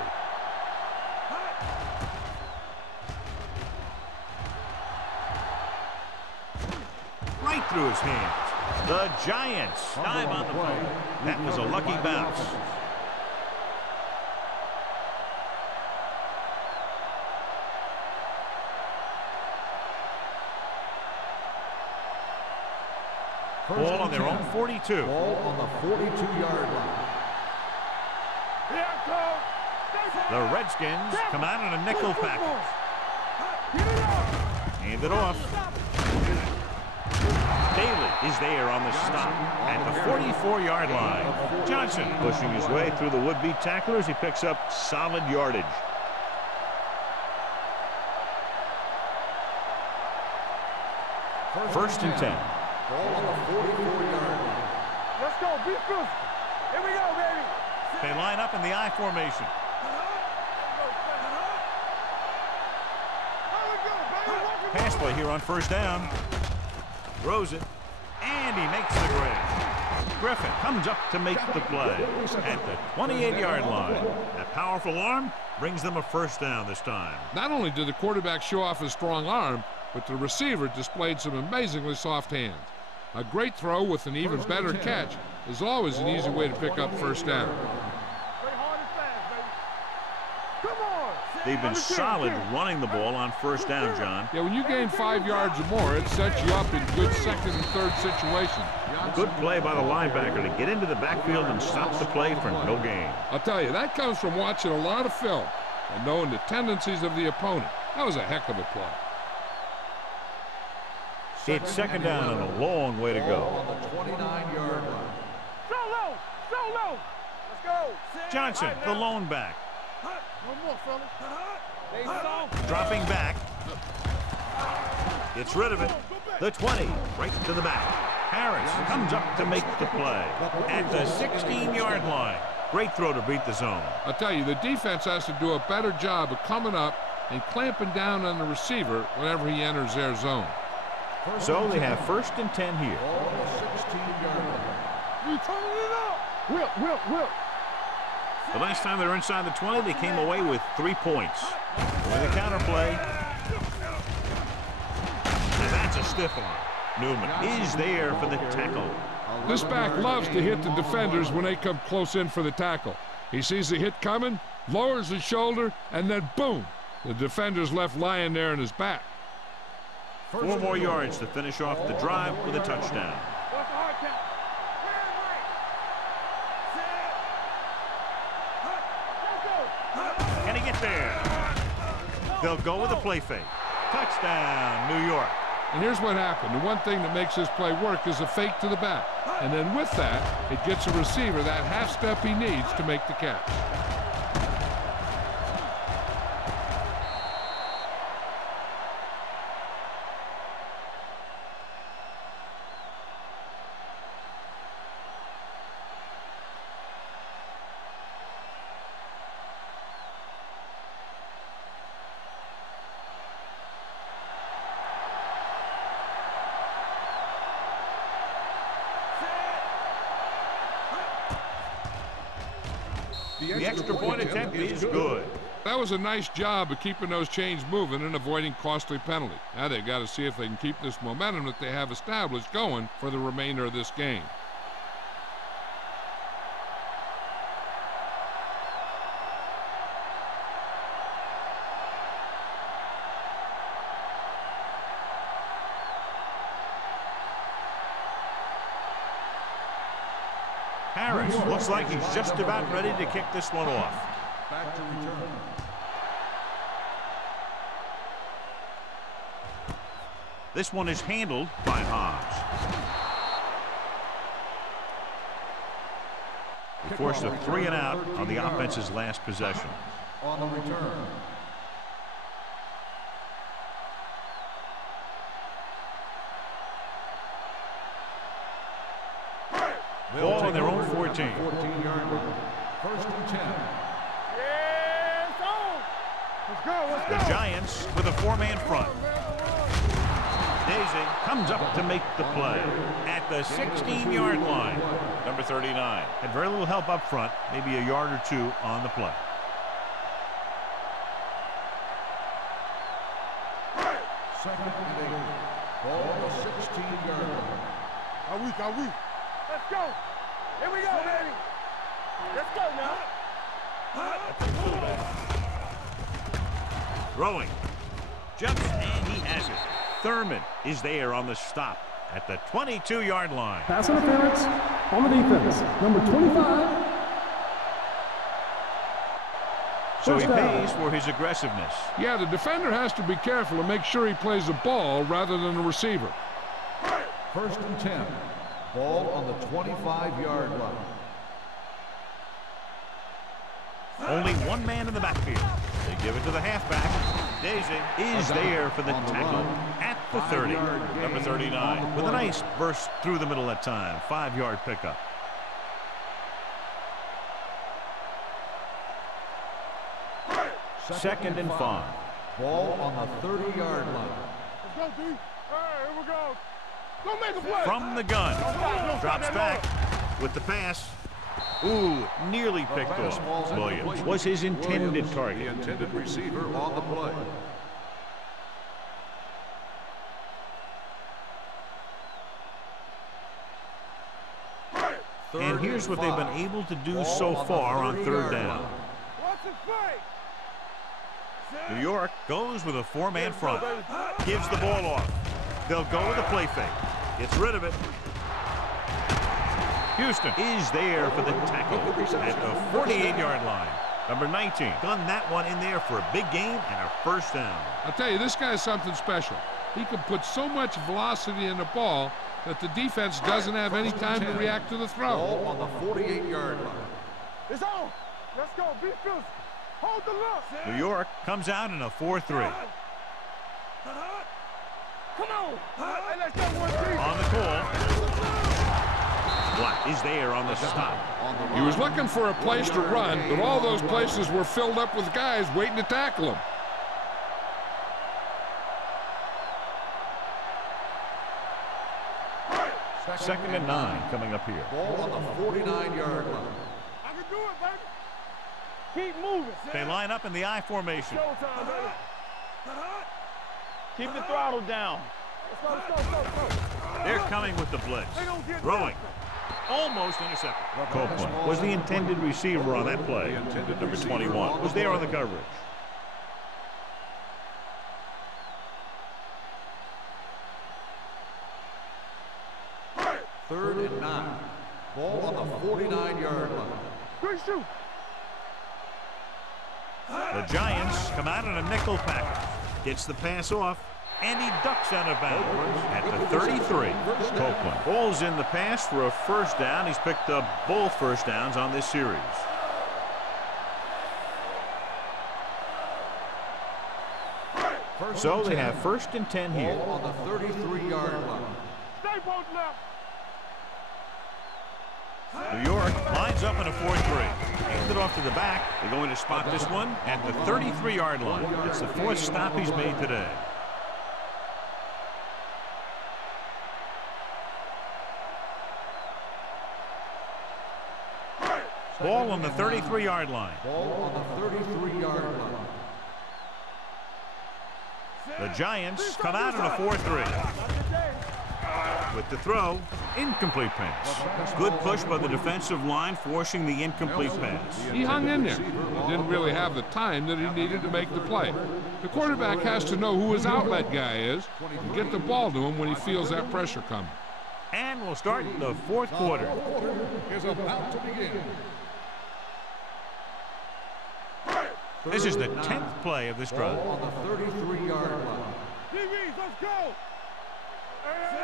Right through his hands. The Giants dive on the play. That was a lucky bounce. Ball on their own 42. Ball on the 42-yard line. The Redskins come out in a nickel package. Hand it off. Daly is there on the stop at the 44-yard line. Johnson pushing his way through the would-be tacklers. He picks up solid yardage. First and 10. Ball on the 44-yard line. Let's go. Be physical. Here we go, baby. They line up in the I formation. Pass play here on 1st down. Throws it, and he makes the grab. Griffin comes up to make the play at the 28-yard line. That powerful arm brings them a 1st down this time. Not only did the quarterback show off his strong arm, but the receiver displayed some amazingly soft hands. A great throw with an even better catch is always an easy way to pick up 1st down. They've been solid running the ball on 1st down, John. Yeah, when you gain 5 yards or more, it sets you up in good 2nd and 3rd situations. Good play by the linebacker to get into the backfield and stop the play for no gain. I'll tell you, that comes from watching a lot of film and knowing the tendencies of the opponent. That was a heck of a play. It's 2nd down and a long way to go. On the 29-yard line. Solo! Solo! Let's go. Johnson, the lone back. One more, fellas. They soft. Dropping back. Gets rid of it. The 20, right to the back. Harris comes up to make the play at the 16-yard line. Great throw to beat the zone. I'll tell you, the defense has to do a better job of coming up and clamping down on the receiver whenever he enters their zone. So they have 1st and 10 here. Ball on the 16-yard line. We turning it up. Whip. The last time they were inside the 20, they came away with 3 points. With a counter play. And that's a stiff arm. Newman is there for the tackle. This back loves to hit the defenders when they come close in for the tackle. He sees the hit coming, lowers his shoulder, and then boom, the defender's left lying there in his back. 4 more yards to finish off the drive with a touchdown. What's the hard count? Can he get there? They'll go with a play fake. Touchdown, New York. And here's what happened. The one thing that makes this play work is a fake to the back. And then with that, it gets a receiver that half step he needs to make the catch. The extra point attempt is good. That was a nice job of keeping those chains moving and avoiding costly penalty. Now they've got to see if they can keep this momentum that they have established going for the remainder of this game. Harris looks like he's just about ready to kick this one off. Back to return. This one is handled by Hobbs. He forced a 3 and out on the offense's last possession. On the return. Ball on their own 14. 14-yard line. First and 10. Yeah, it's on. Let's go, let's go. The Giants with a 4-man front. Daisy comes up to make the play at the 16-yard line. Number 39 had very little help up front, maybe a yard or two on the play. Second and 8. Ball on the 16-yard line. Are we? Let's go. Here we go, baby. Let's go now. Throwing. Jumps, and he has it. Thurman is there on the stop at the 22-yard line. Pass interference on the defense. Number 25. So he First down. pays for his aggressiveness. Yeah, the defender has to be careful to make sure he plays the ball rather than the receiver. First and 10. Ball on the 25-yard line. Only one man in the backfield. They give it to the halfback. Daisy is there for the tackle at the 30. Number 39 with a nice burst through the middle that time. 5-yard pickup. Second and 5. Ball on the 30-yard line. Let's go, D. All right, here we go. Go make a play. From the gun. Drops back with the pass. Ooh, nearly picked off. Williams was his intended The target. intended receiver on the play. And here's what they've been able to do so far on 3rd down. Watch the play. New York goes with a 4-man front. Gives the ball off. They'll go with a play fake. Gets rid of it. Houston is there for the tackle at the 48-yard line. Number 19 done that one in there for a big gain and a first down. I'll tell you, this guy's something special. He can put so much velocity in the ball that the defense doesn't have any time to react to the throw. Ball on the 48-yard line. It's on. Let's go. Be physical. Hold the look. New York comes out in a 4-3. Come on. Hey, let's go, 1-3. On the call. Black is there on the stop. He was looking for a place to run, but all those places were filled up with guys waiting to tackle him. Second and 9 coming up here. Ball on the 49-yard line. I can do it, baby. Keep moving. They line up in the I formation. Showtime, baby. Keep the throttle down. Let's go. They're coming with the blitz. Throwing. Almost intercepted. Copeland was the intended receiver on that play. Number 21 was there on the coverage. Third and 9. Ball on the 49-yard line. Good shoot. The Giants come out in a nickel package. Gets the pass off, and he ducks out of bounds at the 33. Copeland balls in the pass for a first down. He's picked up both first downs on this series. So they have first and 10 here. Ball on the 33-yard line. Stay both left. New York lines up in a 4-3. Hands it off to the back. They're going to spot this one at the 33-yard line. It's the 4th stop he's made today. Ball on the 33-yard line. Ball on the 33-yard line. The Giants come out in a 4-3. With the throw, incomplete pass. Good push by the defensive line, forcing the incomplete pass. He hung in there, but didn't really have the time that he needed to make the play. The quarterback has to know who his outlet guy is and get the ball to him when he feels that pressure coming. And we'll start the fourth quarter. The fourth quarter is about to begin. This is the 10th play of this drive. Ball on the 33-yard line. DBs, let's go.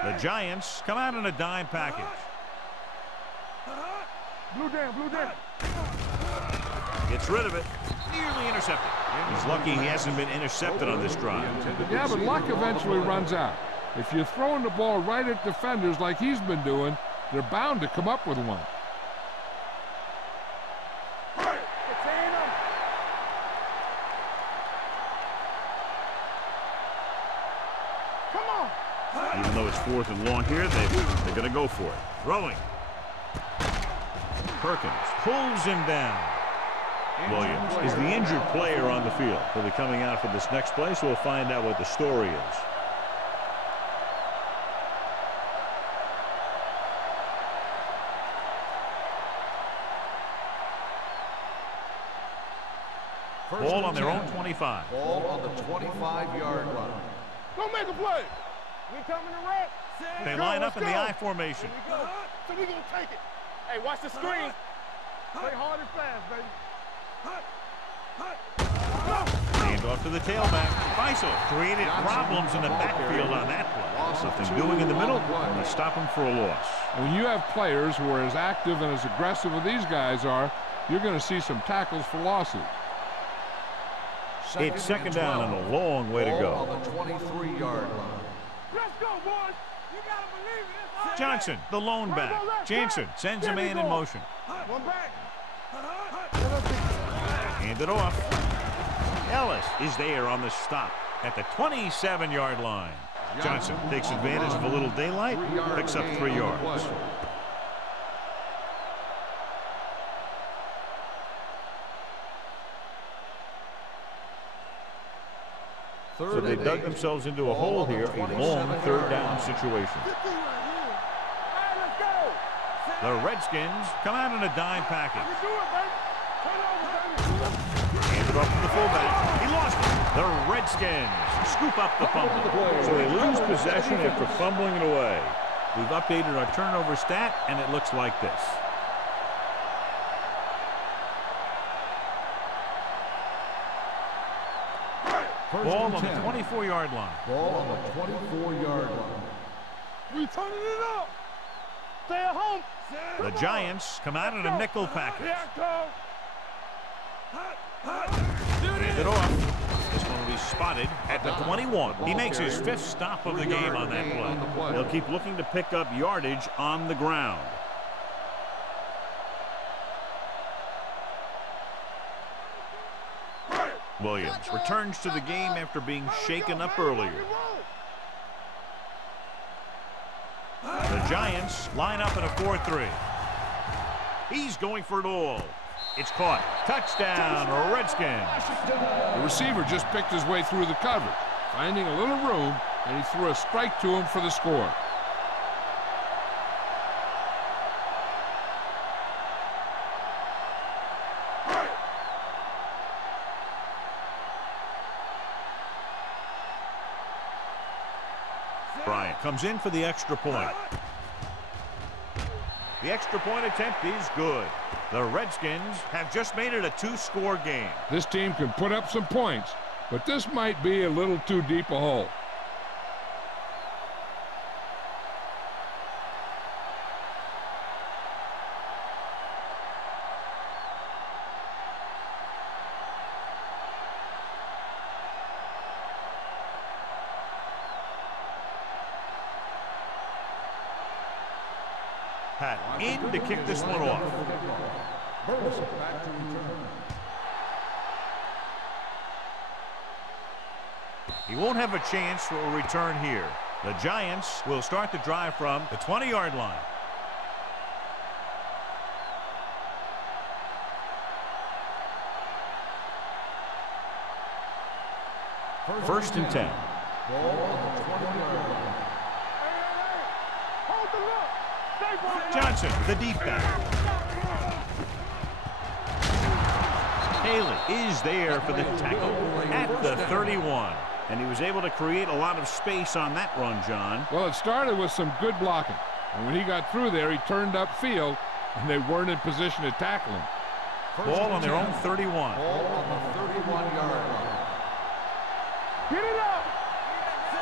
The Giants come out in a dime package. Blue down. Gets rid of it. Nearly intercepted. He's lucky he hasn't been intercepted on this drive. Yeah, but luck eventually runs out. If you're throwing the ball right at defenders like he's been doing, they're bound to come up with one. Even though it's 4th and long here, they're going to go for it. Throwing. Perkins pulls him down. Williams is the injured player on the field. He'll be coming out for this next play, so we'll find out what the story is. Ball on their own 25. Ball on the 25-yard line. Don't make a play. We coming to wreck. They line up in the I formation. So we gonna take it. Hey, watch the screen. Play hard and fast, baby. Hand off to the tailback. Faisal created problems in the backfield on that play. Something doing in the middle, and they stop him for a loss. When you have players who are as active and as aggressive as these guys are, you're going to see some tackles for losses. It's second down and a long way to go. On the 23-yard line. Let's go, boys. You gotta believe it. It's Johnson, the lone back. Jansen sends a man in motion. one back. Hand it off. Ellis is there on the stop at the 27-yard line. Johnson takes advantage of a little daylight, picks up 3 yards. So they dug themselves into a hole here, a long 3rd down situation. The Redskins come out in a dime package. Hand it off to the fullback. He lost it. The Redskins scoop up the fumble. So they lose possession after fumbling it away. We've updated our turnover stat, and it looks like this. Ball on the 24-yard line. Ball on the 24-yard line. We turning it up. Stay at home. The Giants come out in a nickel package. Hand it off. This one will be spotted at the 21. He makes his 5th stop of the game on that play. They'll keep looking to pick up yardage on the ground. Williams returns to the game after being shaken up earlier. The Giants line up in a 4-3. He's going for it all. It's caught. Touchdown, Redskins. The receiver just picked his way through the coverage, finding a little room, and he threw a strike to him for the score. Bryant comes in for the extra point. The extra point attempt is good. The Redskins have just made it a 2-score game. This team can put up some points, but this might be a little too deep a hole. Pat in to kick this one off. He won't have a chance for a return here. The Giants will start the drive from the 20-yard line. First and 10. Johnson, the deep back. Haley is there for the tackle at the 31. And he was able to create a lot of space on that run, John. Well, it started with some good blocking. And when he got through there, he turned upfield, and they weren't in position to tackle him. Ball on their own 31. Ball on the 31-yard line. Get it up.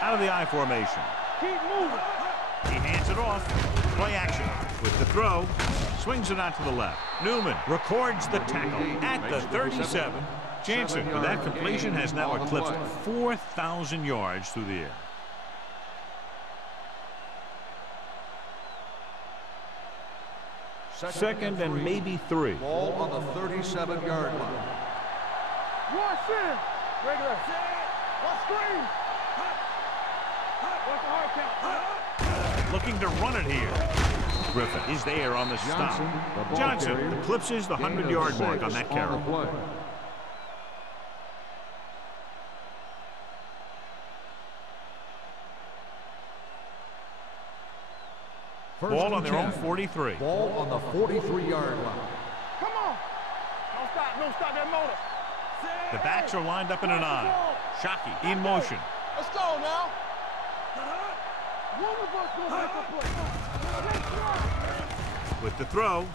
Out of the I formation. Keep moving. He hands it off. Play action with the throw. Swings it out to the left. Newman records the tackle at the 37. Jansen, with that completion, has now eclipsed 4,000 yards through the air. Second and maybe 3. Ball on the 37-yard line. One sin. Regular. One screen. What's the hard count? Looking to run it here. Griffin is there on the stop. Johnson eclipses the 100-yard mark on that carry. Ball on their own 43. Ball on the 43-yard line. Come on. Don't stop that motor. The backs are lined up in an I. Shockey in motion. Let's go now. One of us will make a play. With the throw.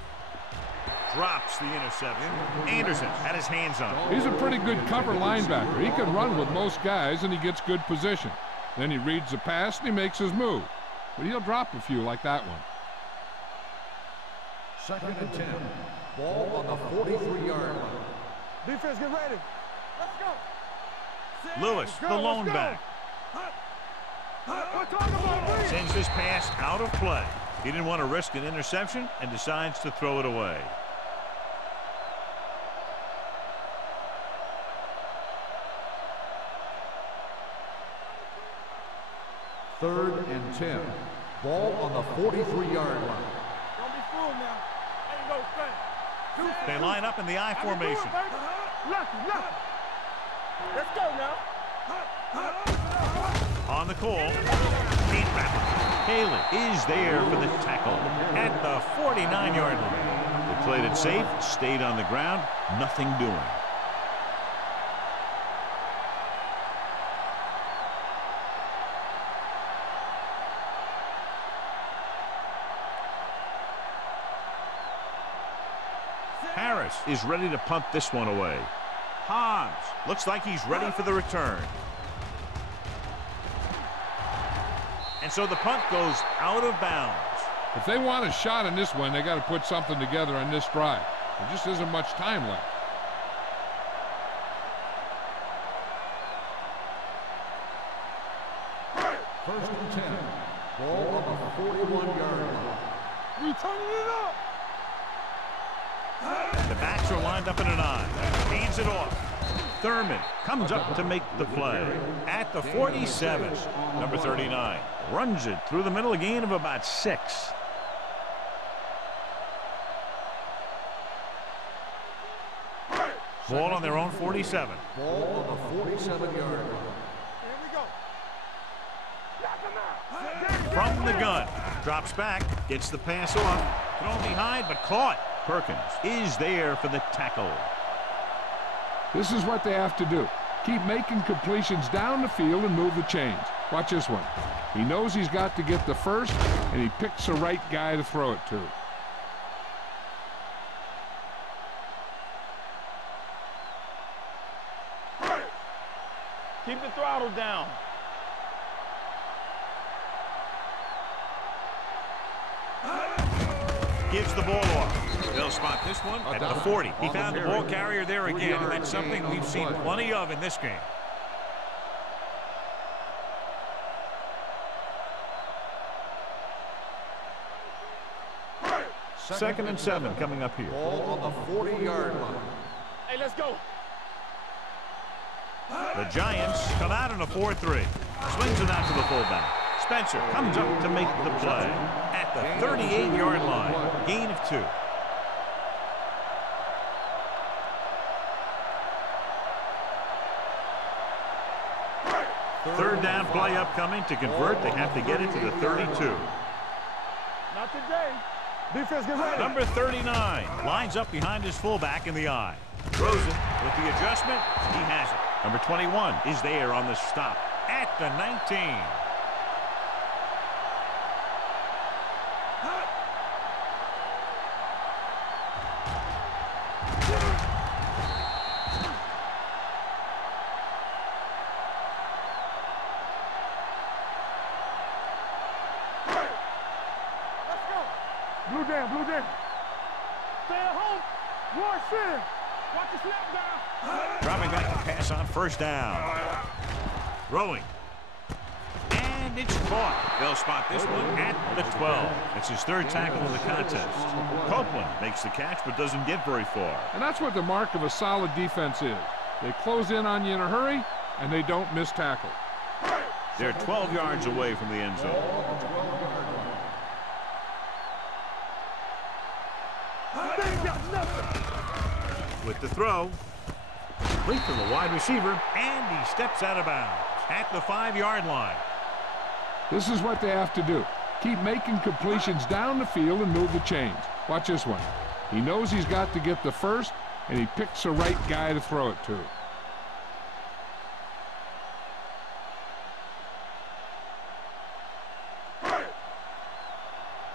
Drops the interception. Anderson had his hands on it. He's a pretty good cover linebacker. He can run with most guys, and he gets good position. Then he reads the pass, and he makes his move. But he'll drop a few like that one. Second and 10. Ball on the 43-yard line. Defense, get ready. Let's go. Lewis, the lone back. Sends this pass out of play. He didn't want to risk an interception and decides to throw it away. Third and 10. Ball on the 43-yard line. Don't be fooled now. Ain't no thing. They line up in the I formation. Lucky. Let's go now. On the call. Pete Rapper. Haley is there for the tackle at the 49-yard line. They played it safe, stayed on the ground, nothing doing. Harris is ready to punt this one away. Hobbs looks like he's ready for the return. And so the punt goes out of bounds. If they want a shot in this one, they got to put something together on this drive. There just isn't much time left. First and 10. Ball on the 41-yard line. We turning it up. The backs are lined up in an I. Hands it off. Thurman comes up to make the play at the 47. Number 39 runs it through the middle, a gain of about 6. Ball on their own 47. Ball on the 47-yard line. Here we go. Knock him out. From the gun. Drops back. Gets the pass off. Thrown behind, but caught. Perkins is there for the tackle. This is what they have to do. Keep making completions down the field and move the chains. Watch this one. He knows he's got to get the first, and he picks the right guy to throw it to. Keep the throttle down. Gives the ball off. They'll spot this one at the 40. He found the ball carrier there again, and that's something we've seen plenty of in this game. Second and 7 coming up here. Ball on the 40-yard line. Hey, let's go. The Giants come out in a 4-3. Swings it out to the fullback. Spencer comes up to make the play at the 38-yard line. Gain of 2. Third down play upcoming. To convert, they have to get it to the 32. Not today. Defense, get ready. Number 39 lines up behind his fullback in the I. Throws it with the adjustment. He has it. Number 21 is there on the stop at the 19. Watch it. Watch the snap down. Dropping back to pass on first down. Throwing. And it's caught. They'll spot this one at the 12. It's his third tackle of the contest. Copeland makes the catch but doesn't get very far. And that's what the mark of a solid defense is. They close in on you in a hurry, and they don't miss tackle. They're 12 yards away from the end zone. With the throw, complete to the wide receiver, and he steps out of bounds at the 5-yard line. This is what they have to do. Keep making completions down the field and move the chains. Watch this one. He knows he's got to get the first, and he picks the right guy to throw it to.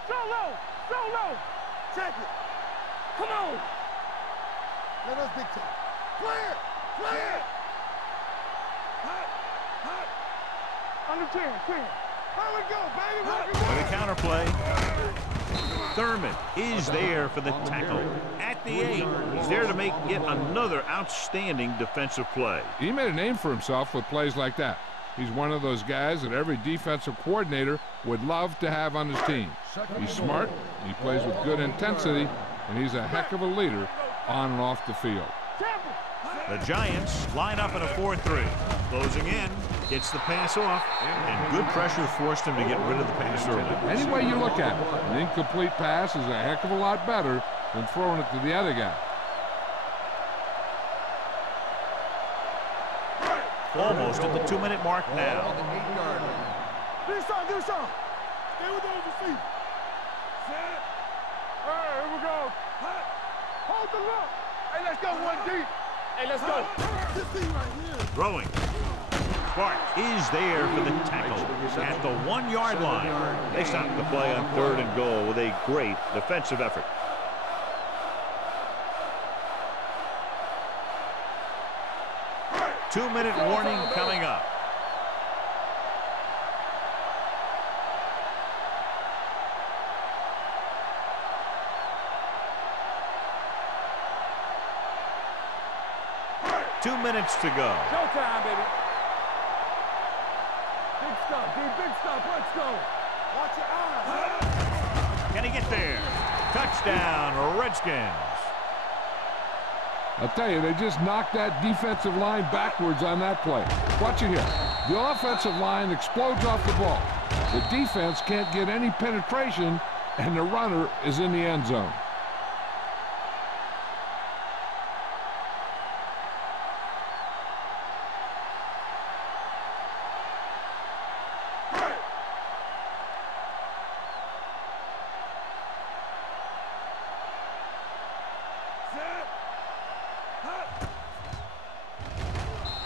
Solo! Check it! Come on! Let us dictate. Clear! Under 10, 10. Here we go, baby! With a counterplay, Thurman is there for the tackle. At the 8, he's there to make yet another outstanding defensive play. He made a name for himself with plays like that. He's one of those guys that every defensive coordinator would love to have on his team. He's smart, he plays with good intensity, and he's a heck of a leader on and off the field. The Giants line up in a 4-3. Closing in, gets the pass off, and good pressure forced him to get rid of the pass early. Any way you look at it, an incomplete pass is a heck of a lot better than throwing it to the other guy. Almost at the 2-minute mark now. Do something! Stay with those receivers. Set. All right, here we go. Hold the look. Hey, let's go one deep. Hey, let's go. This thing right here. Throwing. Clark is there for the tackle at the 1-yard line. They stop the play on 3rd and goal with a great defensive effort. Two-minute warning coming up. Two minutes to go. Showtime, baby. Big stop, dude. Big stop. Let's go. Watch your eyes. Can he get there? Touchdown, Redskins. I'll tell you, they just knocked that defensive line backwards on that play. Watch it here. The offensive line explodes off the ball. The defense can't get any penetration, and the runner is in the end zone.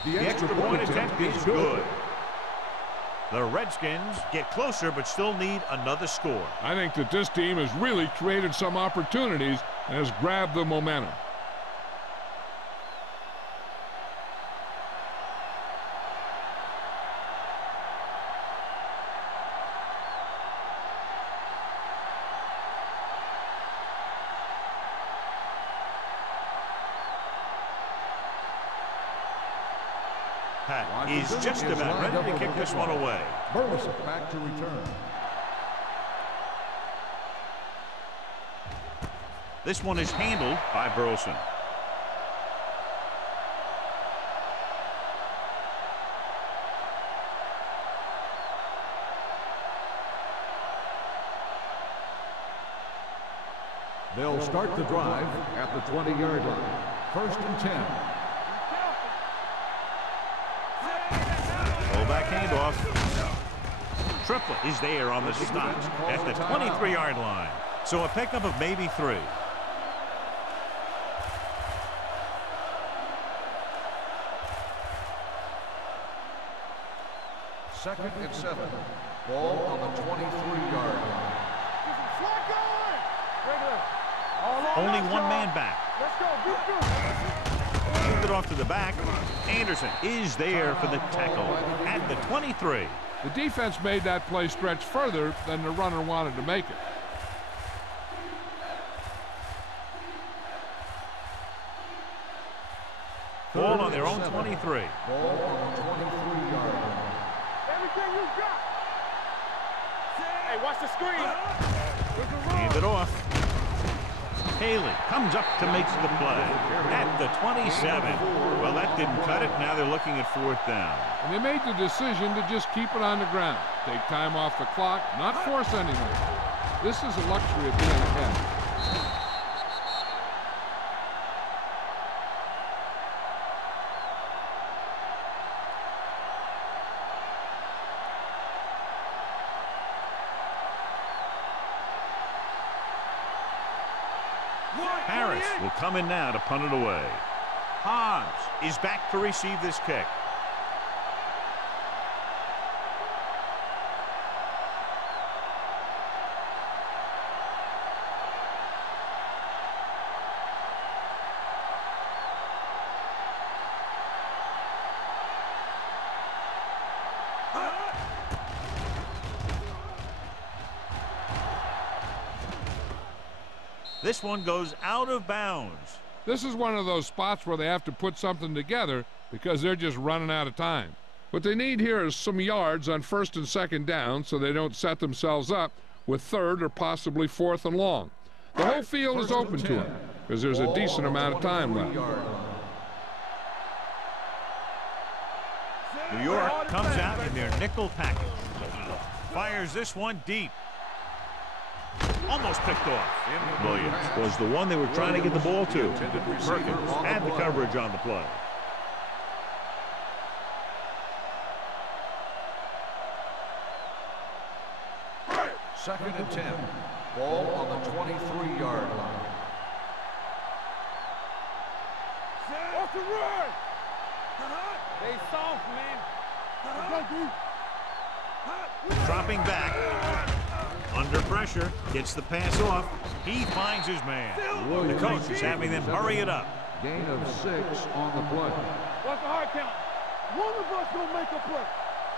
The extra point attempt is good. The Redskins get closer but still need another score. I think that this team has really created some opportunities and has grabbed the momentum. Pat is just about ready to kick this one away. Burleson back to return. This one is handled by Burleson. They'll start the drive at the 20-yard line. 1st and 10. Fullback handoff. Triplett is there on the stop at the 23-yard line. So a pickup of maybe 3. Second and 7. Ball on the 23-yard line. Only one man back. Let's go. Moved it off to the back. Anderson is there for the tackle at the 23. The defense made that play stretch further than the runner wanted to make it. Ball on their own 23. Ball on the 23-yard line. Everything you got. Hey, watch the screen. Hand it off. Haley comes up to make the play at the 27. Well, that didn't cut it. Now they're looking at 4th down. And they made the decision to just keep it on the ground. Take time off the clock, not force anything. This is a luxury of being ahead. Harris will come in now to punt it away. Hobbs is back to receive this kick. This one goes out of bounds. This is one of those spots where they have to put something together because they're just running out of time. What they need here is some yards on 1st and 2nd down so they don't set themselves up with 3rd or possibly 4th and long. The whole field is open to them because there's a decent amount of time left. New York comes out in their nickel package. Fires this one deep. Almost picked off. Williams was the one they were trying to get the ball to. Perkins had the coverage on the play. Second and 10. Ball on the 23-yard line. Off the run. They soft, man. Dropping back. Under pressure. Gets the pass off. He finds his man. The coach is having them hurry it up. Gain of 6 on the play. What's the hard count? One of us gonna make a play.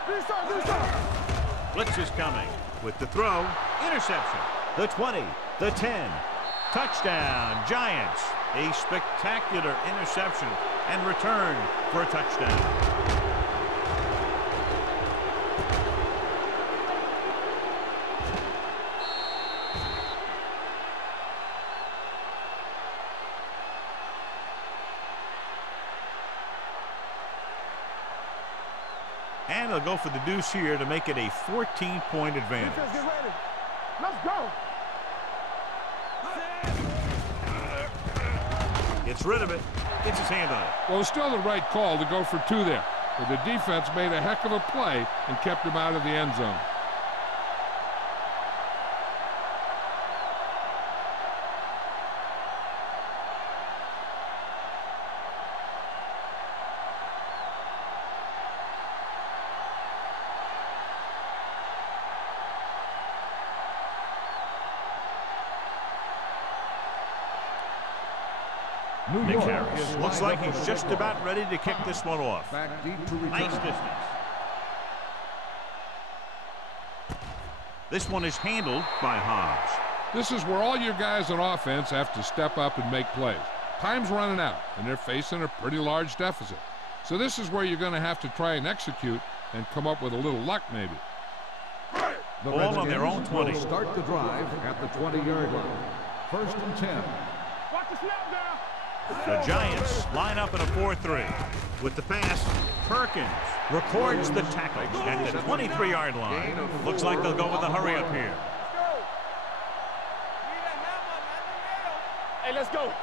This side. Blitz is coming with the throw. Interception. The 20. The 10. Touchdown. Giants. A spectacular interception and return for a touchdown. And they'll go for the deuce here to make it a 14-point advantage. Get ready. Let's go. Gets rid of it. Gets his hand on it. Well, it's still the right call to go for 2 there. But the defense made a heck of a play and kept him out of the end zone. Nick Harris looks like he's just about ready to kick this one off. Back deep to return. Nice distance. This one is handled by Hobbs. This is where all your guys on offense have to step up and make plays. Time's running out, and they're facing a pretty large deficit. So this is where you're going to have to try and execute and come up with a little luck maybe. The Ball on their own 20. will start the drive at the 20-yard line. 1st and 10. Watch the snap down. The Giants line up in a 4-3. With the pass, Perkins records the tackle at the 23-yard line. Looks like they'll go with a hurry up here. Hey, let's go.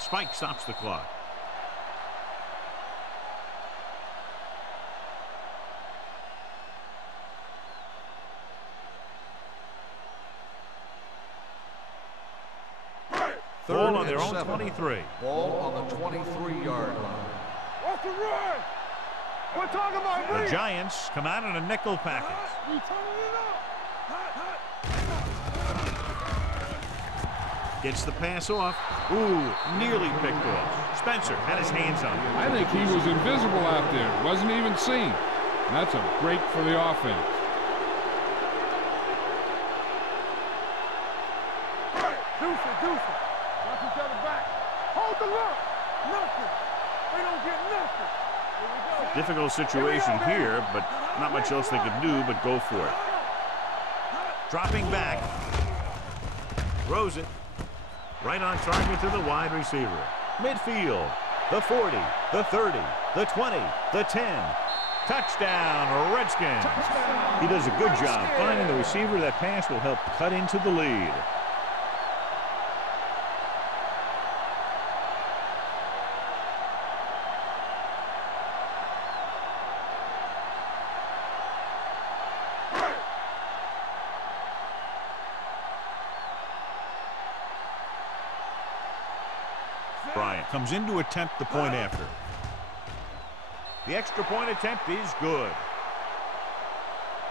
Spike stops the clock. Ball on their own 23. Ball on the 23-yard line. Off the run. We're talking about The Giants come out in a nickel package. We turning it up. Gets the pass off. Ooh, nearly picked off. Spencer had his hands on it. I think he was invisible out there. Wasn't even seen. And that's a break for the offense. Deuce it. Watch each other back. Hold the look. Nothing. We don't get nothing. Difficult situation here, but not much else they could do but go for it. Dropping back. Throws it. Right on target to the wide receiver. Midfield. The 40, the 30, the 20, the 10. Touchdown, Redskins. He does a good job finding the receiver. That pass will help cut into the lead. Bryant comes in to attempt the point after. The extra point attempt is good.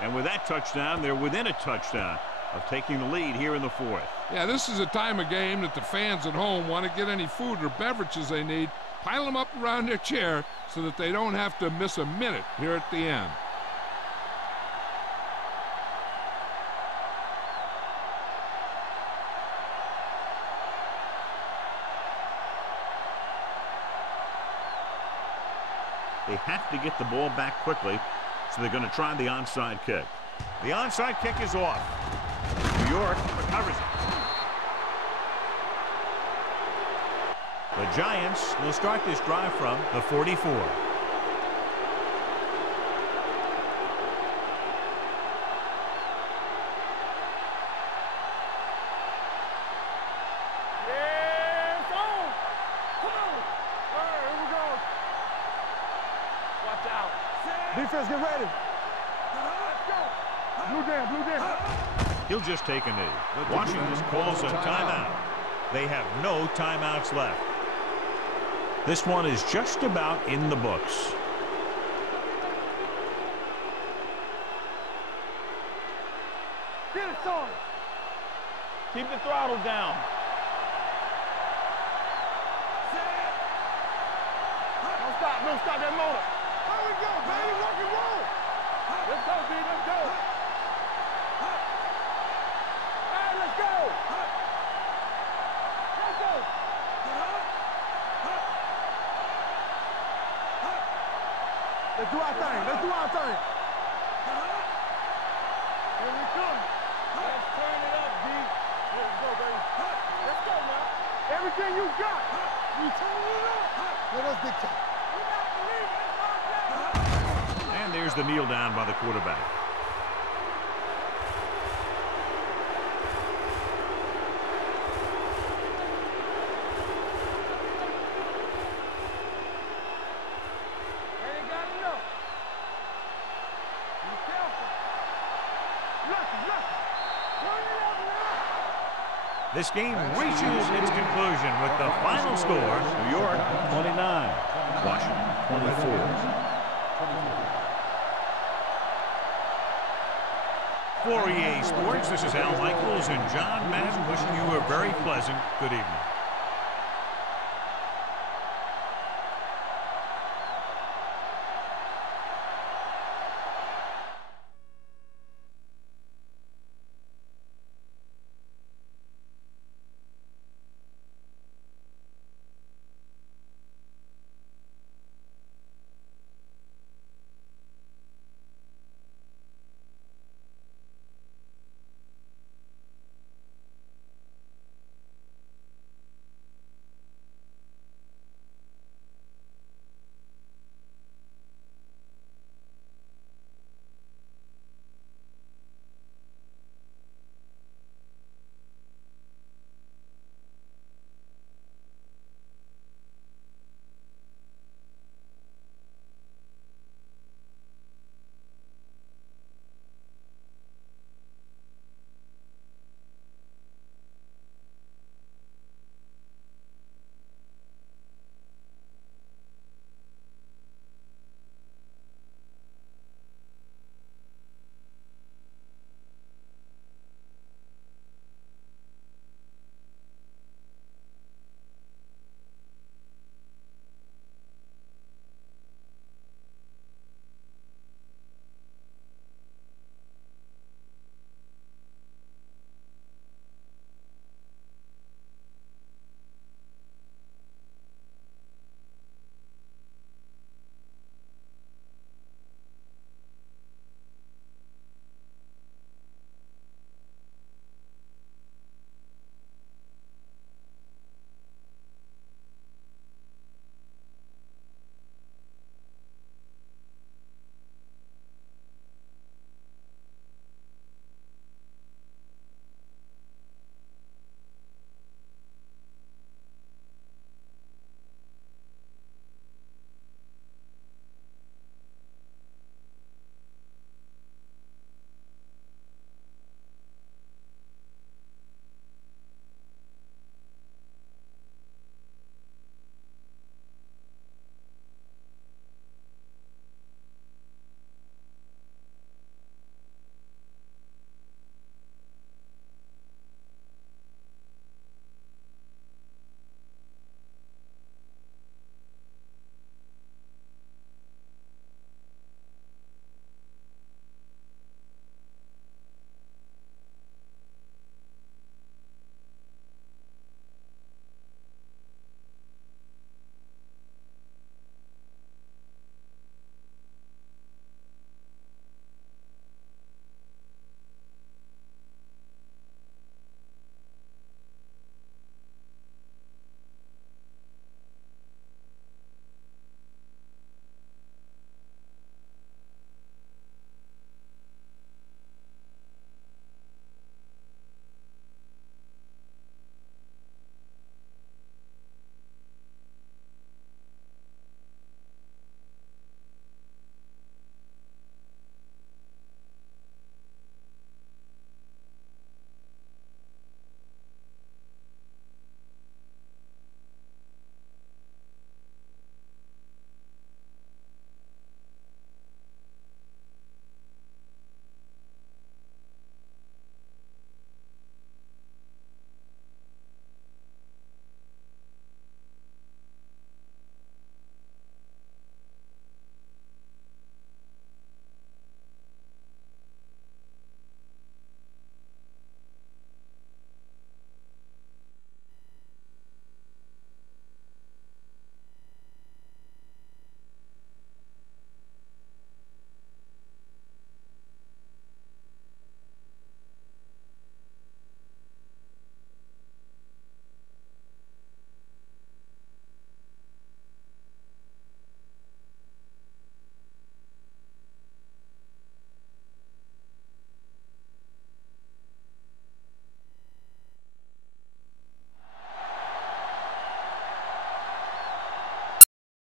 And with that touchdown, they're within a touchdown of taking the lead here in the fourth. Yeah, this is a time of game that the fans at home want to get any food or beverages they need, pile them up around their chair so that they don't have to miss a minute here at the end. They have to get the ball back quickly, so they're going to try the onside kick. The onside kick is off. New York recovers it. The Giants will start this drive from the 44. Defense, get ready. Let's go. Blue down. He'll just take a knee. Washington calls a timeout. They have no timeouts left. This one is just about in the books. Get it started. Keep the throttle down. Don't stop that motor. There we go, baby. Rock and roll. Let's go, B. Let's go. All right, let's go. Let's go. Let's do our thing. Let's do our thing. Here we come. Let's turn it up, B. Let's go, baby. Let's go, man. Everything you got. We turn it up. Let us dictate. And there's the kneel down by the quarterback. Ain't got enough. Be careful. Lucky. Turn it up now. This game reaches its conclusion with the final score. New York 29, Washington 24. For EA Sports, this is Al Michaels and John Madden wishing you a very pleasant good evening.